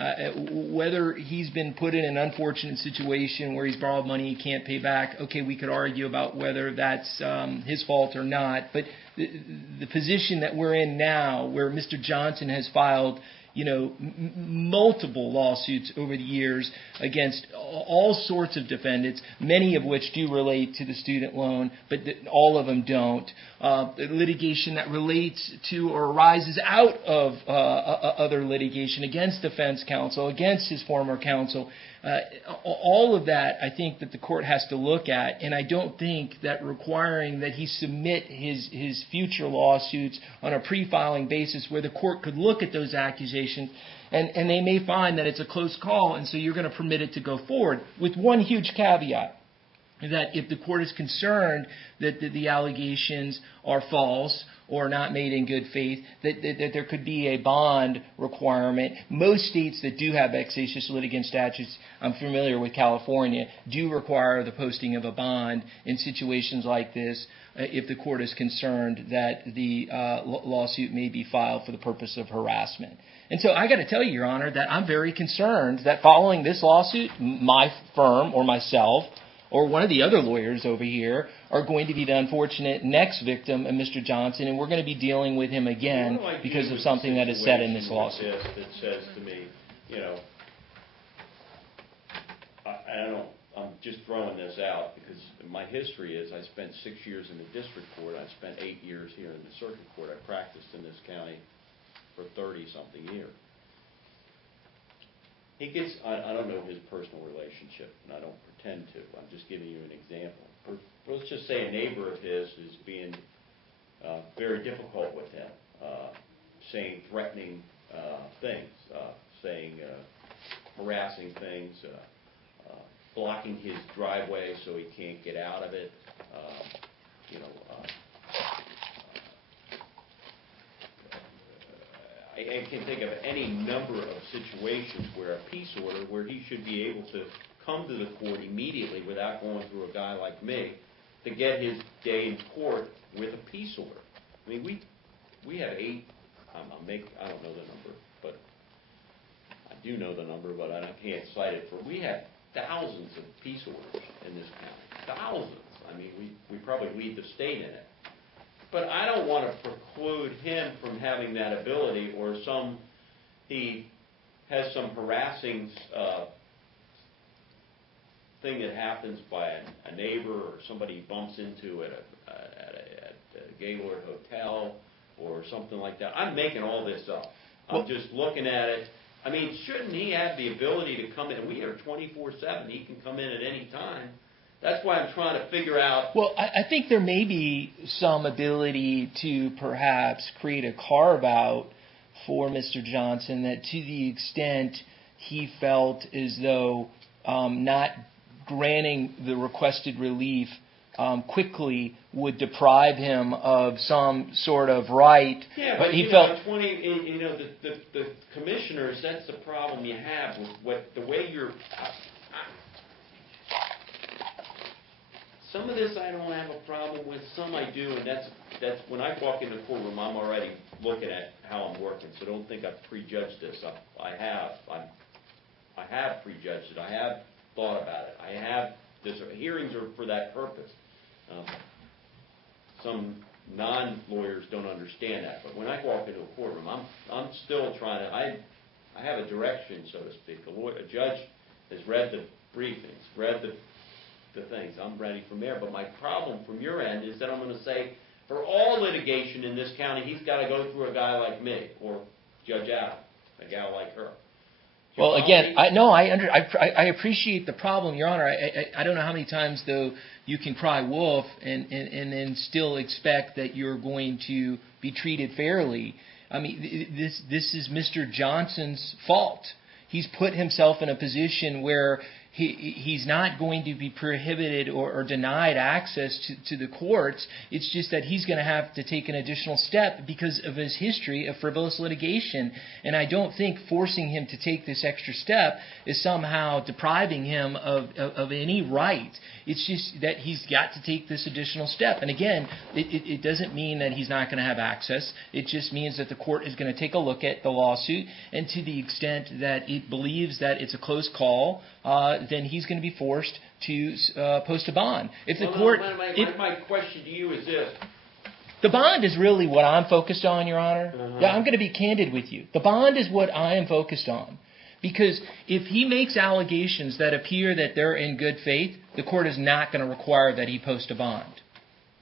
Whether he's been put in an unfortunate situation where he's borrowed money he can't pay back, okay, we could argue about whether that's his fault or not. But the position that we're in now, where Mr. Johnson has filed, multiple lawsuits over the years against all sorts of defendants, many of which do relate to the student loan, but all of them don't. Litigation that relates to or arises out of other litigation against defense counsel, against his former counsel. All of that, I think that the court has to look at, and I don't think that requiring that he submit his future lawsuits on a pre-filing basis where the court could look at those accusations, and they may find that it's a close call, and so you're going to permit it to go forward, with one huge caveat, that if the court is concerned that the allegations are false or not made in good faith, that there could be a bond requirement. Most states that do have vexatious litigant statutes, I'm familiar with California, do require the posting of a bond in situations like this if the court is concerned that the lawsuit may be filed for the purpose of harassment. And so I got to tell you, Your Honor, that I'm very concerned that following this lawsuit, my firm or myself or one of the other lawyers over here are going to be the unfortunate next victim of Mr. Johnson, and we're going to be dealing with him again because of something that is said in this lawsuit. That says to me, I'm just throwing this out because my history is I spent 6 years in the district court. I spent 8 years here in the circuit court. I practiced in this county for 30-something years. I don't know his personal relationship, and I don't pretend to. I'm just giving you an example. Let's just say a neighbor of his is being very difficult with him, saying threatening things, saying harassing things, blocking his driveway so he can't get out of it, I can think of any number of situations where a peace order, where he should be able to come to the court immediately without going through a guy like me to get his day in court with a peace order. I mean, we have 8. I don't know the number, but I do know the number, but I can't cite it. We have thousands of peace orders in this county. Thousands. I mean, we probably lead the state in it. But I don't want to preclude him from having that ability, or he has some harassing thing that happens by a neighbor or somebody he bumps into at a Gaylord Hotel or something like that. I'm making all this up. I'm just looking at it. I mean, shouldn't he have the ability to come in? We are 24/7. He can come in at any time. That's why I'm trying to figure out. Well, I think there may be some ability to perhaps create a carve-out for Mr. Johnson that to the extent he felt as though not granting the requested relief quickly would deprive him of some sort of right. Yeah, but he felt the commissioners. That's the problem you have with the way you're. Some of this I don't have a problem with. Some I do, and that's when I walk in the courtroom, I'm already looking at how I'm working. So don't think I've prejudged this. I have prejudged it. I have thought about it. Hearings are for that purpose. Some non-lawyers don't understand that, but when I walk into a courtroom, I'm still trying to. I have a direction, so to speak. A judge has read the briefings, read the things. I'm ready from there. But my problem from your end is that I'm going to say, for all litigation in this county, he's got to go through a guy like me, or judge out a gal like her. Well, again, I appreciate the problem, Your Honor. I don't know how many times, though, you can cry wolf and then still expect that you're going to be treated fairly. I mean, this is Mr. Johnson's fault. He's put himself in a position where he's not going to be prohibited or denied access to the courts. It's just that he's going to have to take an additional step because of his history of frivolous litigation. And I don't think forcing him to take this extra step is somehow depriving him of any right. It's just that he's got to take this additional step. And again, it doesn't mean that he's not going to have access. It just means that the court is going to take a look at the lawsuit, and to the extent that it believes that it's a close call, then he's going to be forced to post a bond. If the court, my question to you is this: the bond is really what I'm focused on, Your Honor. Yeah, I'm going to be candid with you. The bond is what I am focused on, because if he makes allegations that appear that they're in good faith, the court is not going to require that he post a bond.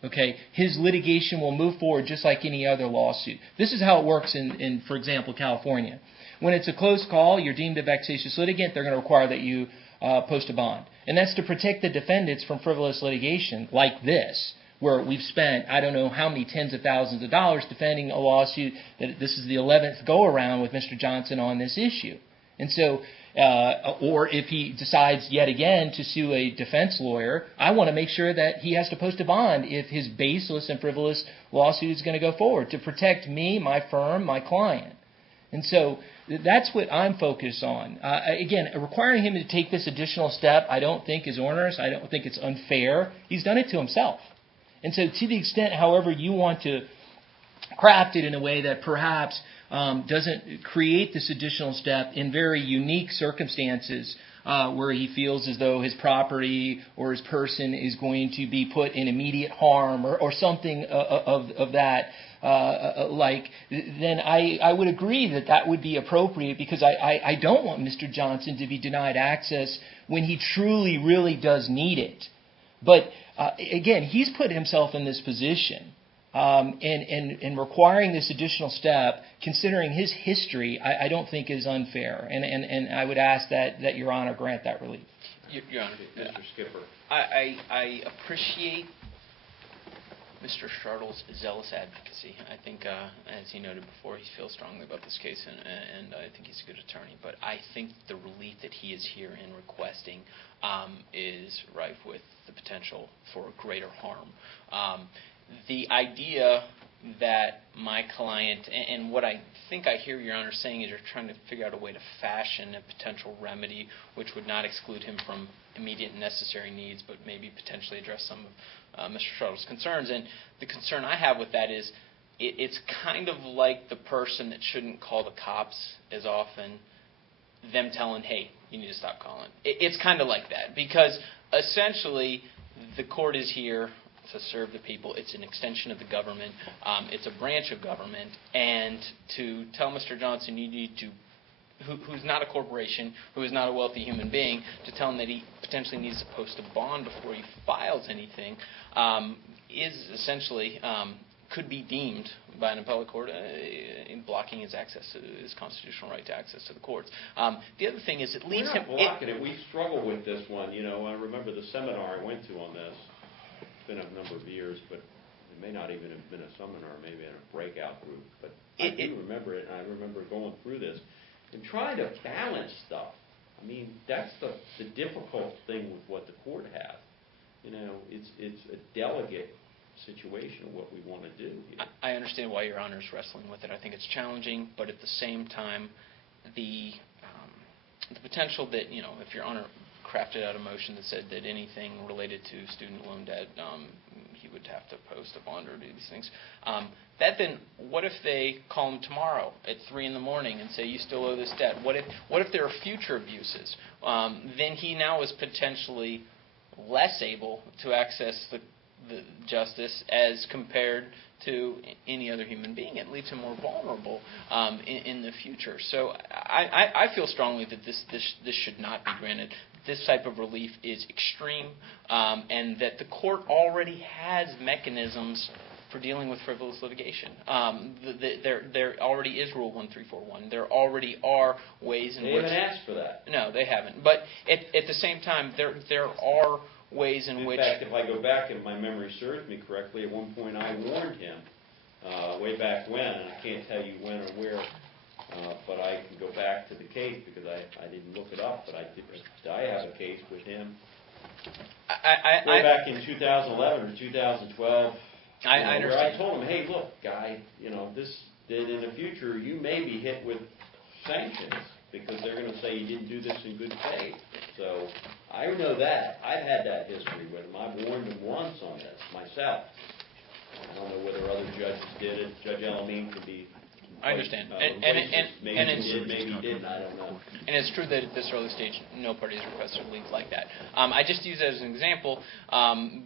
Okay, his litigation will move forward just like any other lawsuit. This is how it works in, for example, California. When it's a close call, you're deemed a vexatious litigant, they're going to require that you post a bond. And that's to protect the defendants from frivolous litigation like this, where we've spent, I don't know how many tens of thousands of dollars defending a lawsuit that this is the 11th go-around with Mr. Johnson on this issue. And so, or if he decides yet again to sue a defense lawyer, I want to make sure that he has to post a bond if his baseless and frivolous lawsuit is going to go forward to protect me, my firm, my client. And so that's what I'm focused on. Again, requiring him to take this additional step I don't think is onerous. I don't think it's unfair. He's done it to himself. And so to the extent, however, you want to craft it in a way that perhaps doesn't create this additional step in very unique circumstances where he feels as though his property or his person is going to be put in immediate harm or something of that, then I would agree that would be appropriate, because I don't want Mr. Johnson to be denied access when he truly, really does need it. But again, he's put himself in this position. And requiring this additional step, considering his history, I don't think is unfair. And I would ask that Your Honor grant that relief. Your Honor, Mr. Skipper. I appreciate Mr. Shartle's zealous advocacy. I think, as he noted before, he feels strongly about this case, and I think he's a good attorney. But I think the relief that he is here in requesting is rife with the potential for greater harm. The idea that my client, and what I think I hear Your Honor saying is you're trying to figure out a way to fashion a potential remedy which would not exclude him from immediate and necessary needs, but maybe potentially address some of Mr. Shartle's concerns. And the concern I have with that is it's kind of like the person that shouldn't call the cops as often, them telling, hey, you need to stop calling. It's kind of like that, because essentially the court is here to serve the people. It's an extension of the government. It's a branch of government. And to tell Mr. Johnson you need to, who's not a corporation, who is not a wealthy human being, to tell him that he potentially needs to post a bond before he files anything is essentially, could be deemed by an appellate court in blocking his access to his constitutional right to access to the courts. The other thing is it leaves him... We're not blocking it. We struggle with this one. You know, I remember the seminar I went to on this. Been a number of years, but it may not even have been a seminar, maybe in a breakout group. But I do remember it, and I remember going through this and trying to balance stuff. I mean, that's the difficult thing with what the court has. You know, it's a delicate situation of what we want to do here. I understand why Your Honor is wrestling with it. I think it's challenging, but at the same time, the potential that, you know, if Your Honor crafted out a motion that said that anything related to student loan debt, he would have to post a bond or do these things. That then, what if they call him tomorrow at 3 in the morning and say, you still owe this debt? What if there are future abuses? Then he now is potentially less able to access the justice as compared to any other human being. It leaves him more vulnerable in the future. So I feel strongly that this should not be granted. This type of relief is extreme, and that the court already has mechanisms for dealing with frivolous litigation. There already is Rule 1341. There already are ways in They which... haven't asked for that. No, they haven't. But at the same time, there are ways in which... In fact, if I go back and my memory serves me correctly, at one point I warned him way back when, and I can't tell you when or where, but I can go back to the case because I didn't look it up, but I have a case with him way back in 2011 or 2012. I Where understand. I told him, hey, look, guy, that in the future you may be hit with sanctions because they're going to say you didn't do this in good faith. So I know that. I've had that history with him. I've warned him once on this myself. I don't know whether other judges did it. Judge Elamine could be... I understand. Maybe he did, maybe he didn't, I don't know. And it's true that at this early stage, no party has requested leave like that. I just use that as an example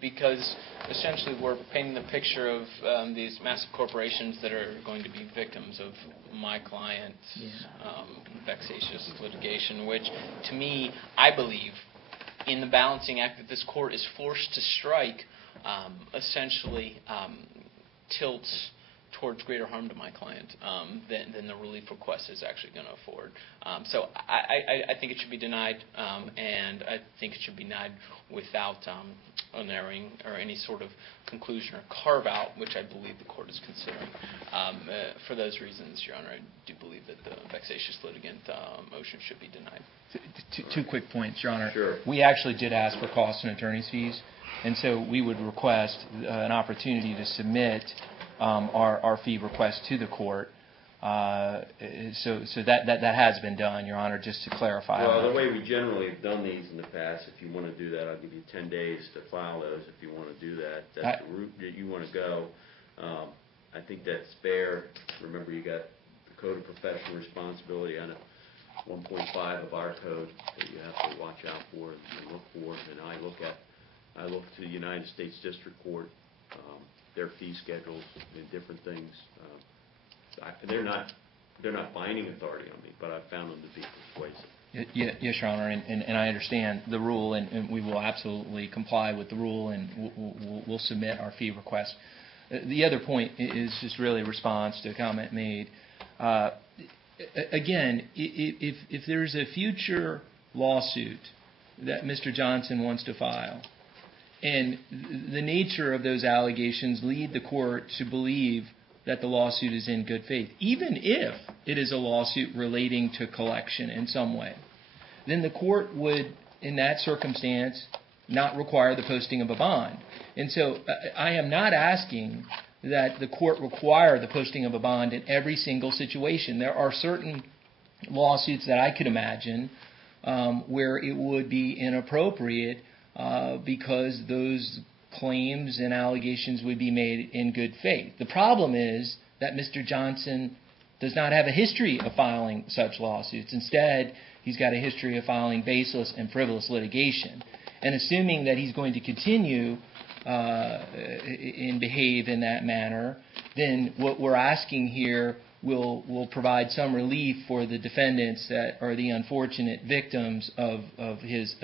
because essentially we're painting the picture of these massive corporations that are going to be victims of my client's vexatious litigation, which to me, I believe, in the balancing act that this court is forced to strike, essentially tilts towards greater harm to my client than the relief request is actually going to afford. So I think it should be denied, and I think it should be denied without an erring or any sort of conclusion or carve-out, which I believe the court is considering. For those reasons, Your Honor, I do believe that the vexatious litigant motion should be denied. Two quick points, Your Honor. Sure. We actually did ask for costs and attorney's fees, and so we would request an opportunity to submit our fee request to the court. So that has been done, Your Honor, just to clarify. Well, the way we generally have done these in the past, if you want to do that, I'll give you 10 days to file those if you want to do that. That's the route that you want to go. I think that's fair. Remember, you got the Code of Professional Responsibility on it, 1.5 of our code that you have to watch out for and look for. And I look to the United States District Court, their fee schedules and different things. They're not binding authority on me, but I've found them to be persuasive. Yes, Your Honor, and I understand the rule, and we will absolutely comply with the rule, and we'll submit our fee request. The other point is just really a response to a comment made. Again, if there's a future lawsuit that Mr. Johnson wants to file, and the nature of those allegations lead the court to believe that the lawsuit is in good faith, even if it is a lawsuit relating to collection in some way, then the court would, in that circumstance, not require the posting of a bond. And so I am not asking that the court require the posting of a bond in every single situation. There are certain lawsuits that I could imagine where it would be inappropriate because those claims and allegations would be made in good faith. The problem is that Mr. Johnson does not have a history of filing such lawsuits. Instead, he's got a history of filing baseless and frivolous litigation. And assuming that he's going to continue and behave in that manner, then what we're asking here will provide some relief for the defendants that are the unfortunate victims of his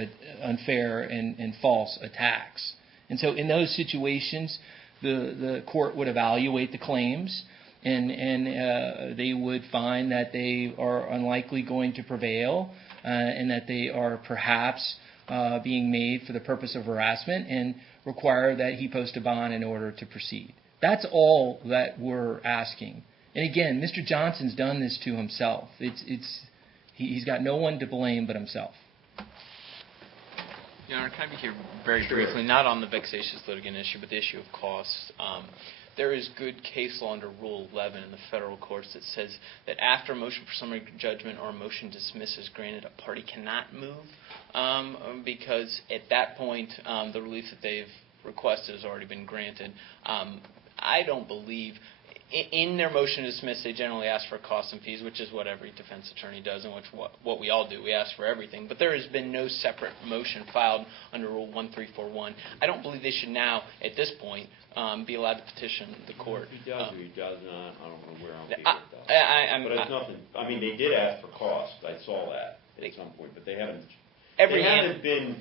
unfair and false attacks. And so in those situations, the court would evaluate the claims, and they would find that they are unlikely going to prevail, and that they are perhaps being made for the purpose of harassment, and require that he post a bond in order to proceed. That's all that we're asking. And again, Mr. Johnson's done this to himself. He's got no one to blame but himself. Your Honor, can I be here very briefly, not on the vexatious litigant issue, but the issue of costs? There is good case law under Rule 11 in the federal courts that says that after a motion for summary judgment or a motion to dismiss is granted, a party cannot move because at that point the relief that they've requested has already been granted. I don't believe... In their motion to dismiss, they generally ask for costs and fees, which is what every defense attorney does and what we all do. We ask for everything. But there has been no separate motion filed under Rule 1341. I don't believe they should now, at this point, be allowed to petition the court. If he does or he does not, I don't know where I'm getting it. But it's nothing. I mean, they did ask for costs. I saw that at some point. But they haven't been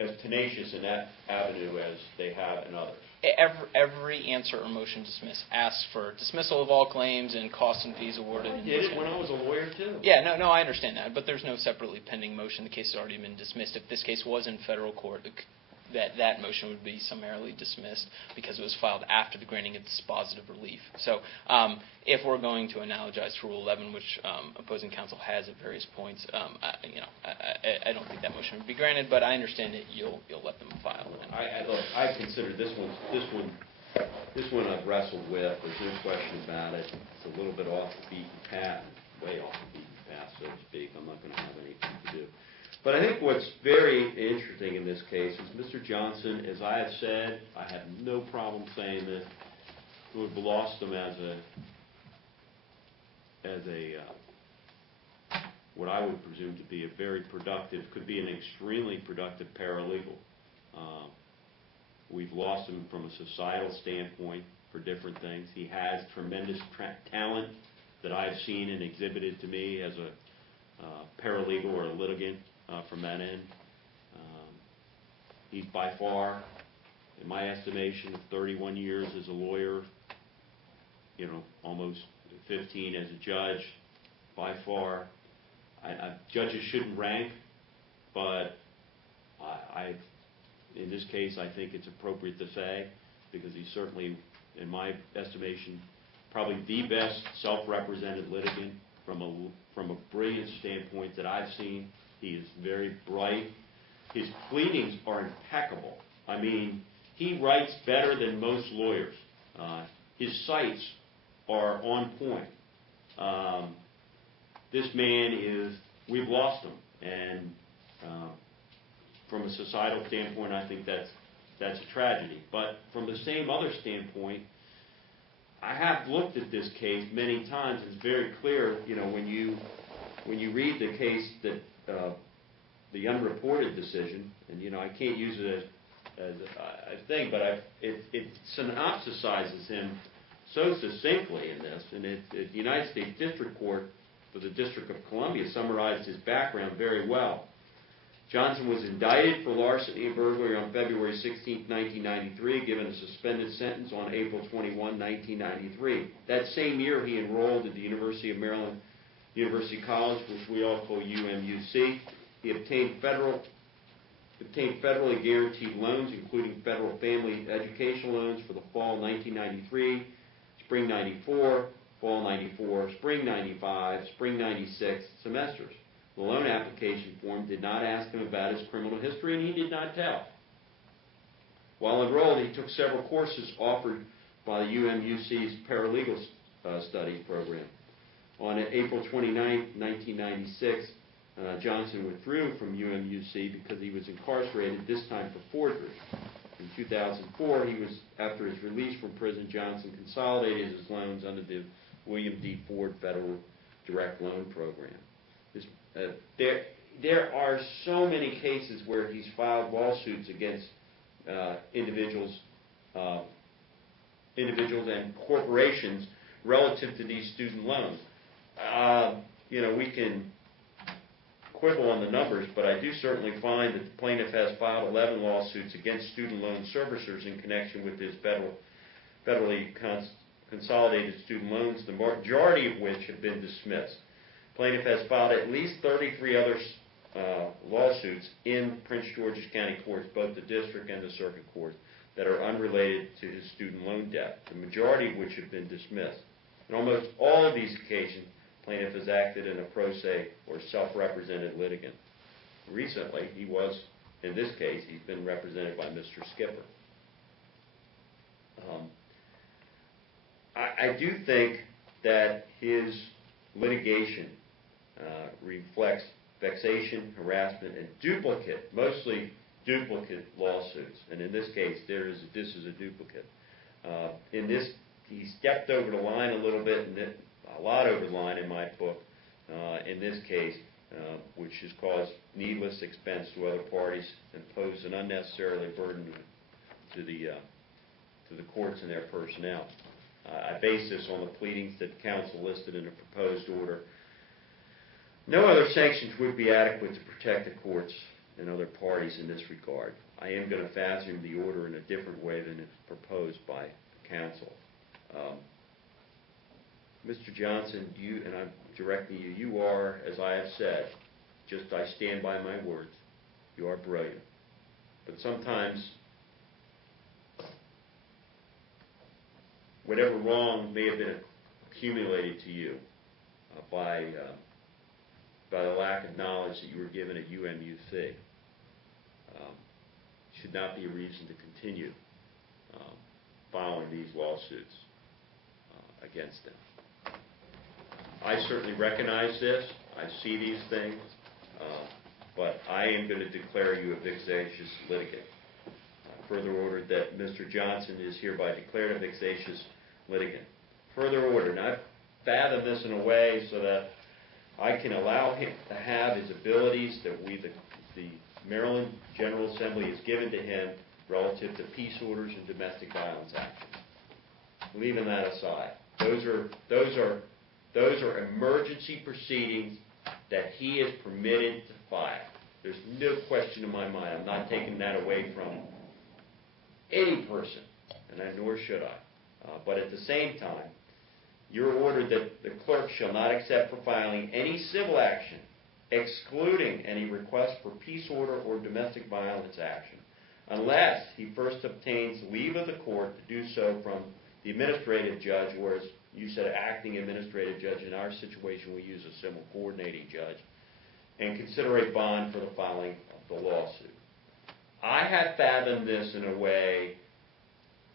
as tenacious in that avenue as they have in others. every answer or motion dismiss asks for dismissal of all claims and costs and fees awarded. I did it when I was a lawyer, too. Yeah, no, I understand that, but there's no separately pending motion. The case has already been dismissed. If this case was in federal court, that motion would be summarily dismissed because it was filed after the granting of dispositive relief. So if we're going to analogize to Rule 11, which opposing counsel has at various points, I don't think that motion would be granted, but I understand that you'll let them file it. I consider this one I've wrestled with. There's no question about it. It's a little bit off the beaten path, way off the beaten path, so to speak. I'm not going to have anything to do. But I think what's very interesting in this case is Mr. Johnson, as I have said, I have no problem saying that we've lost him as a what I would presume to be a very productive, could be an extremely productive paralegal. We've lost him from a societal standpoint for different things. He has tremendous talent that I've seen and exhibited to me as a paralegal or a litigant. From that end, he's by far, in my estimation, of 31 years as a lawyer, almost 15 as a judge, by far. Judges shouldn't rank, but in this case, I think it's appropriate to say, because he's certainly, in my estimation, probably the best self-represented litigant from a brilliant standpoint that I've seen. He is very bright. His pleadings are impeccable. I mean, he writes better than most lawyers. His cites are on point. This man we've lost him. And from a societal standpoint, I think that's a tragedy. But from the same other standpoint, I have looked at this case many times. It's very clear, when you read the case that the unreported decision, and I can't use it as a thing, but it synopsizes him so succinctly in this, and the United States District Court for the District of Columbia summarized his background very well. Johnson was indicted for larceny and burglary on February 16, 1993, given a suspended sentence on April 21, 1993. That same year, he enrolled at the University of Maryland University College, which we all call UMUC. He obtained federally guaranteed loans, including federal family educational loans for the fall 1993, spring 94, fall 94, spring 95, spring 96 semesters. The loan application form did not ask him about his criminal history, and he did not tell. While enrolled, he took several courses offered by the UMUC's paralegal studies program. On April 29, 1996, Johnson withdrew from UMUC because he was incarcerated, this time for forgery. In 2004, after his release from prison, Johnson consolidated his loans under the William D. Ford Federal Direct Loan Program. There are so many cases where he's filed lawsuits against individuals and corporations relative to these student loans. We can quibble on the numbers, but I do certainly find that the plaintiff has filed 11 lawsuits against student loan servicers in connection with his federally consolidated student loans, the majority of which have been dismissed. Plaintiff has filed at least 33 other lawsuits in Prince George's County courts, both the district and the circuit court, that are unrelated to his student loan debt, the majority of which have been dismissed. In almost all of these occasions, plaintiff has acted in a pro se or self-represented litigant. Recently, in this case, he's been represented by Mr. Skipper. I do think that his litigation reflects vexation, harassment, and mostly duplicate lawsuits. And in this case, this is a duplicate. He stepped over the line a little bit, and a lot over the line in my book, in this case, which has caused needless expense to other parties and posed an unnecessarily burden to the courts and their personnel. I base this on the pleadings that counsel listed in the proposed order. No other sanctions would be adequate to protect the courts. and other parties in this regard. I am going to fashion the order in a different way than it's proposed by counsel. Mr. Johnson, and I'm directing you, you are, as I have said, I stand by my words, you are brilliant. But sometimes, whatever wrong may have been accumulated to you by the lack of knowledge that you were given at UMUC, should not be a reason to continue filing these lawsuits against them. I certainly recognize this. I see these things. But I am going to declare you a vexatious litigant. Further ordered that Mr. Johnson is hereby declared a vexatious litigant. Further ordered, and I've fathomed this in a way so that I can allow him to have his abilities that the Maryland General Assembly has given to him relative to peace orders and domestic violence actions. Leaving that aside, those are emergency proceedings that he is permitted to file. There's no question in my mind. I'm not taking that away from any person, and nor should I. But at the same time, you're ordered that the clerk shall not accept for filing any civil action, excluding any request for peace order or domestic violence action, unless he first obtains leave of the court to do so from the administrative judge, whereas you said acting administrative judge. In our situation, we use a civil coordinating judge, and consider a bond for the filing of the lawsuit. I have fathomed this in a way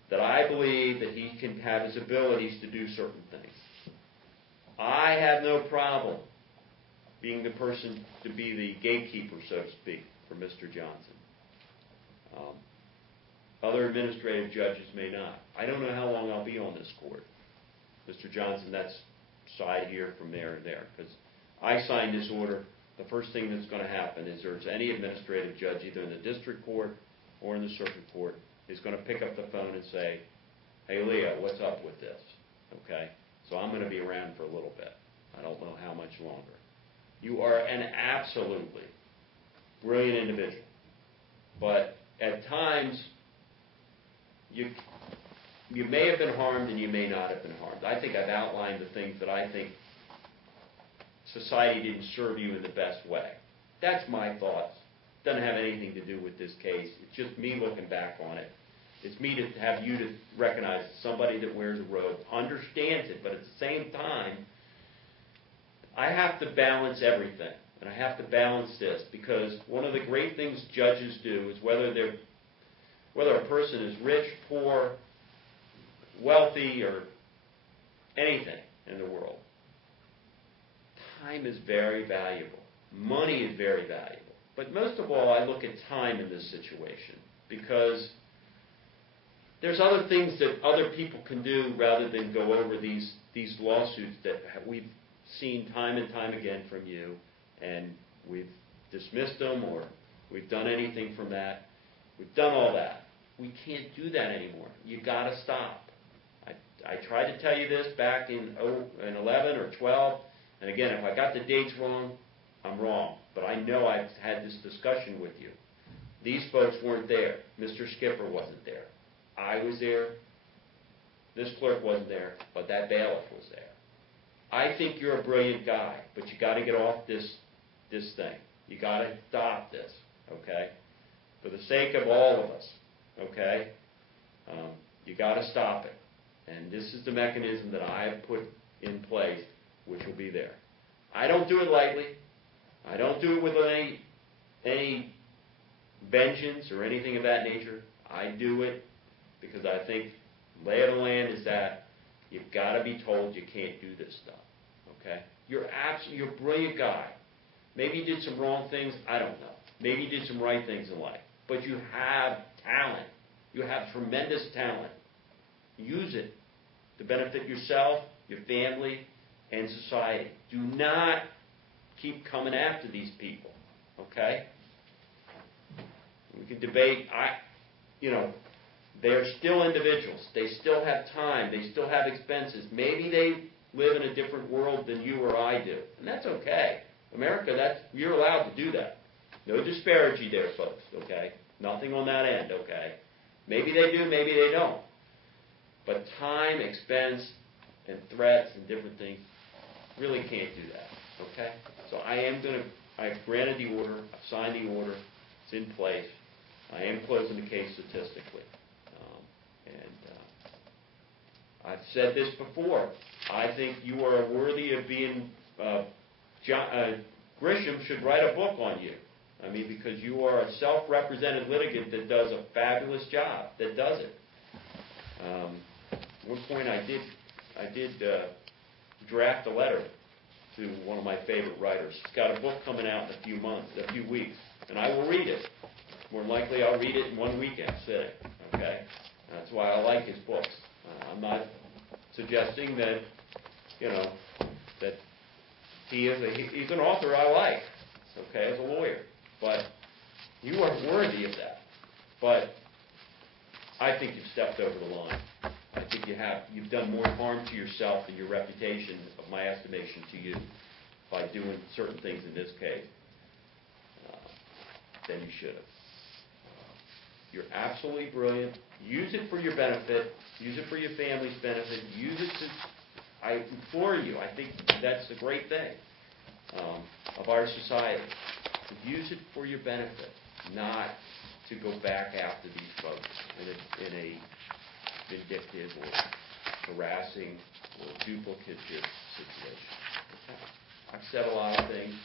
that I believe that he can have his abilities to do certain things. I have no problem being the person to be the gatekeeper, so to speak, for Mr. Johnson. Other administrative judges may not. I don't know how long I'll be on this court. Mr. Johnson, that's side here from there and there. Because I signed this order, the first thing that's going to happen is there's any administrative judge, either in the district court or in the circuit court, is going to pick up the phone and say, hey, Leo, what's up with this? Okay? So I'm going to be around for a little bit. I don't know how much longer. You are an absolutely brilliant individual. But at times, you may have been harmed and you may not have been harmed. I think I've outlined the things that I think society didn't serve you in the best way. That's my thoughts. Doesn't have anything to do with this case. It's just me looking back on it. It's me to have you to recognize somebody that wears a robe, understands it, but at the same time, I have to balance everything. And I have to balance this because one of the great things judges do is whether a person is rich, poor, wealthy, or anything in the world, time is very valuable. Money is very valuable. But most of all, I look at time in this situation because there's other things that other people can do rather than go over these lawsuits that we've seen time and time again from you, and we've dismissed them or we've done anything from that. We've done all that. We can't do that anymore. You got to stop. I tried to tell you this back in 11 or 12, and again, if I got the dates wrong, I'm wrong. But I know I've had this discussion with you. These folks weren't there. Mr. Skipper wasn't there. I was there. This clerk wasn't there, but that bailiff was there. I think you're a brilliant guy, but you got to get off this thing. You got to stop this, okay? For the sake of all of us, okay? You got to stop it. And this is the mechanism that I have put in place, which will be there. I don't do it lightly. I don't do it with any vengeance or anything of that nature. I do it because I think lay of the land is that you've got to be told you can't do this stuff. Okay? You're a brilliant guy. Maybe you did some wrong things. I don't know. Maybe you did some right things in life. But you have talent. You have tremendous talent. Use it to benefit yourself, your family, and society. Do not keep coming after these people. Okay? We can debate. They're still individuals. They still have time. They still have expenses. Maybe they live in a different world than you or I do. And that's okay. America, you're allowed to do that. No disparity there, folks, okay? Nothing on that end, okay? Maybe they do, maybe they don't. But time, expense, and threats and different things really can't do that, okay? So I've granted the order, I've signed the order, it's in place. I am closing the case statistically. I've said this before. I think you are worthy of being, Grisham should write a book on you. I mean, because you are a self-represented litigant that does a fabulous job, that does it. At one point I did draft a letter to one of my favorite writers. He's got a book coming out in a few weeks, and I will read it. More than likely I'll read it in one weekend sitting, okay? That's why I like his books. I'm not suggesting that, that he's an author I like, okay, as a lawyer. But you are worthy of that. But I think you've stepped over the line. I think you've done more harm to yourself and your reputation, of my estimation, to you by doing certain things in this case than you should have. You're absolutely brilliant. Use it for your benefit. Use it for your family's benefit. Use it to, I implore you, I think that's a great thing of our society. Use it for your benefit, not to go back after these folks in a vindictive or harassing or duplicative situation. Okay. I've said a lot of things.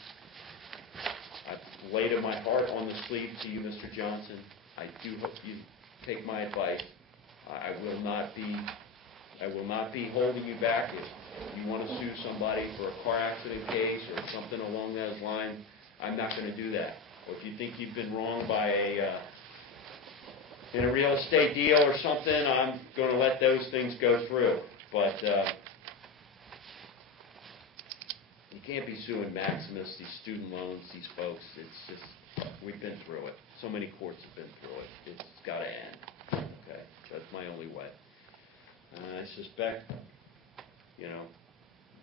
I've laid my heart on the sleeve to you, Mr. Johnson. I do hope you take my advice. I will not be holding you back. If you want to sue somebody for a car accident case or something along those lines, I'm not going to do that. Or if you think you've been wronged by in a real estate deal or something, I'm going to let those things go through. But you can't be suing Maximus, these student loans, these folks. It's just, we've been through it. So many courts have been through it. It's got to end. Okay? That's my only way. I suspect, the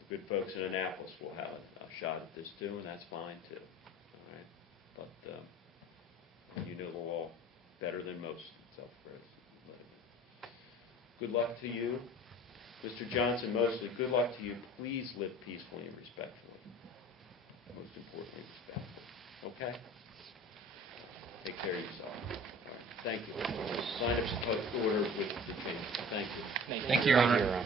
good folks in Annapolis will have a shot at this too, and that's fine too. All right? But you know the law better than most self-represented. Good luck to you. Mr. Johnson, mostly, good luck to you. Please live peacefully and respectfully. Most importantly, respectfully. Okay? Take care of yourself. All right. Thank you. Sign up order with the change. Thank you. Thank you, Your Honor.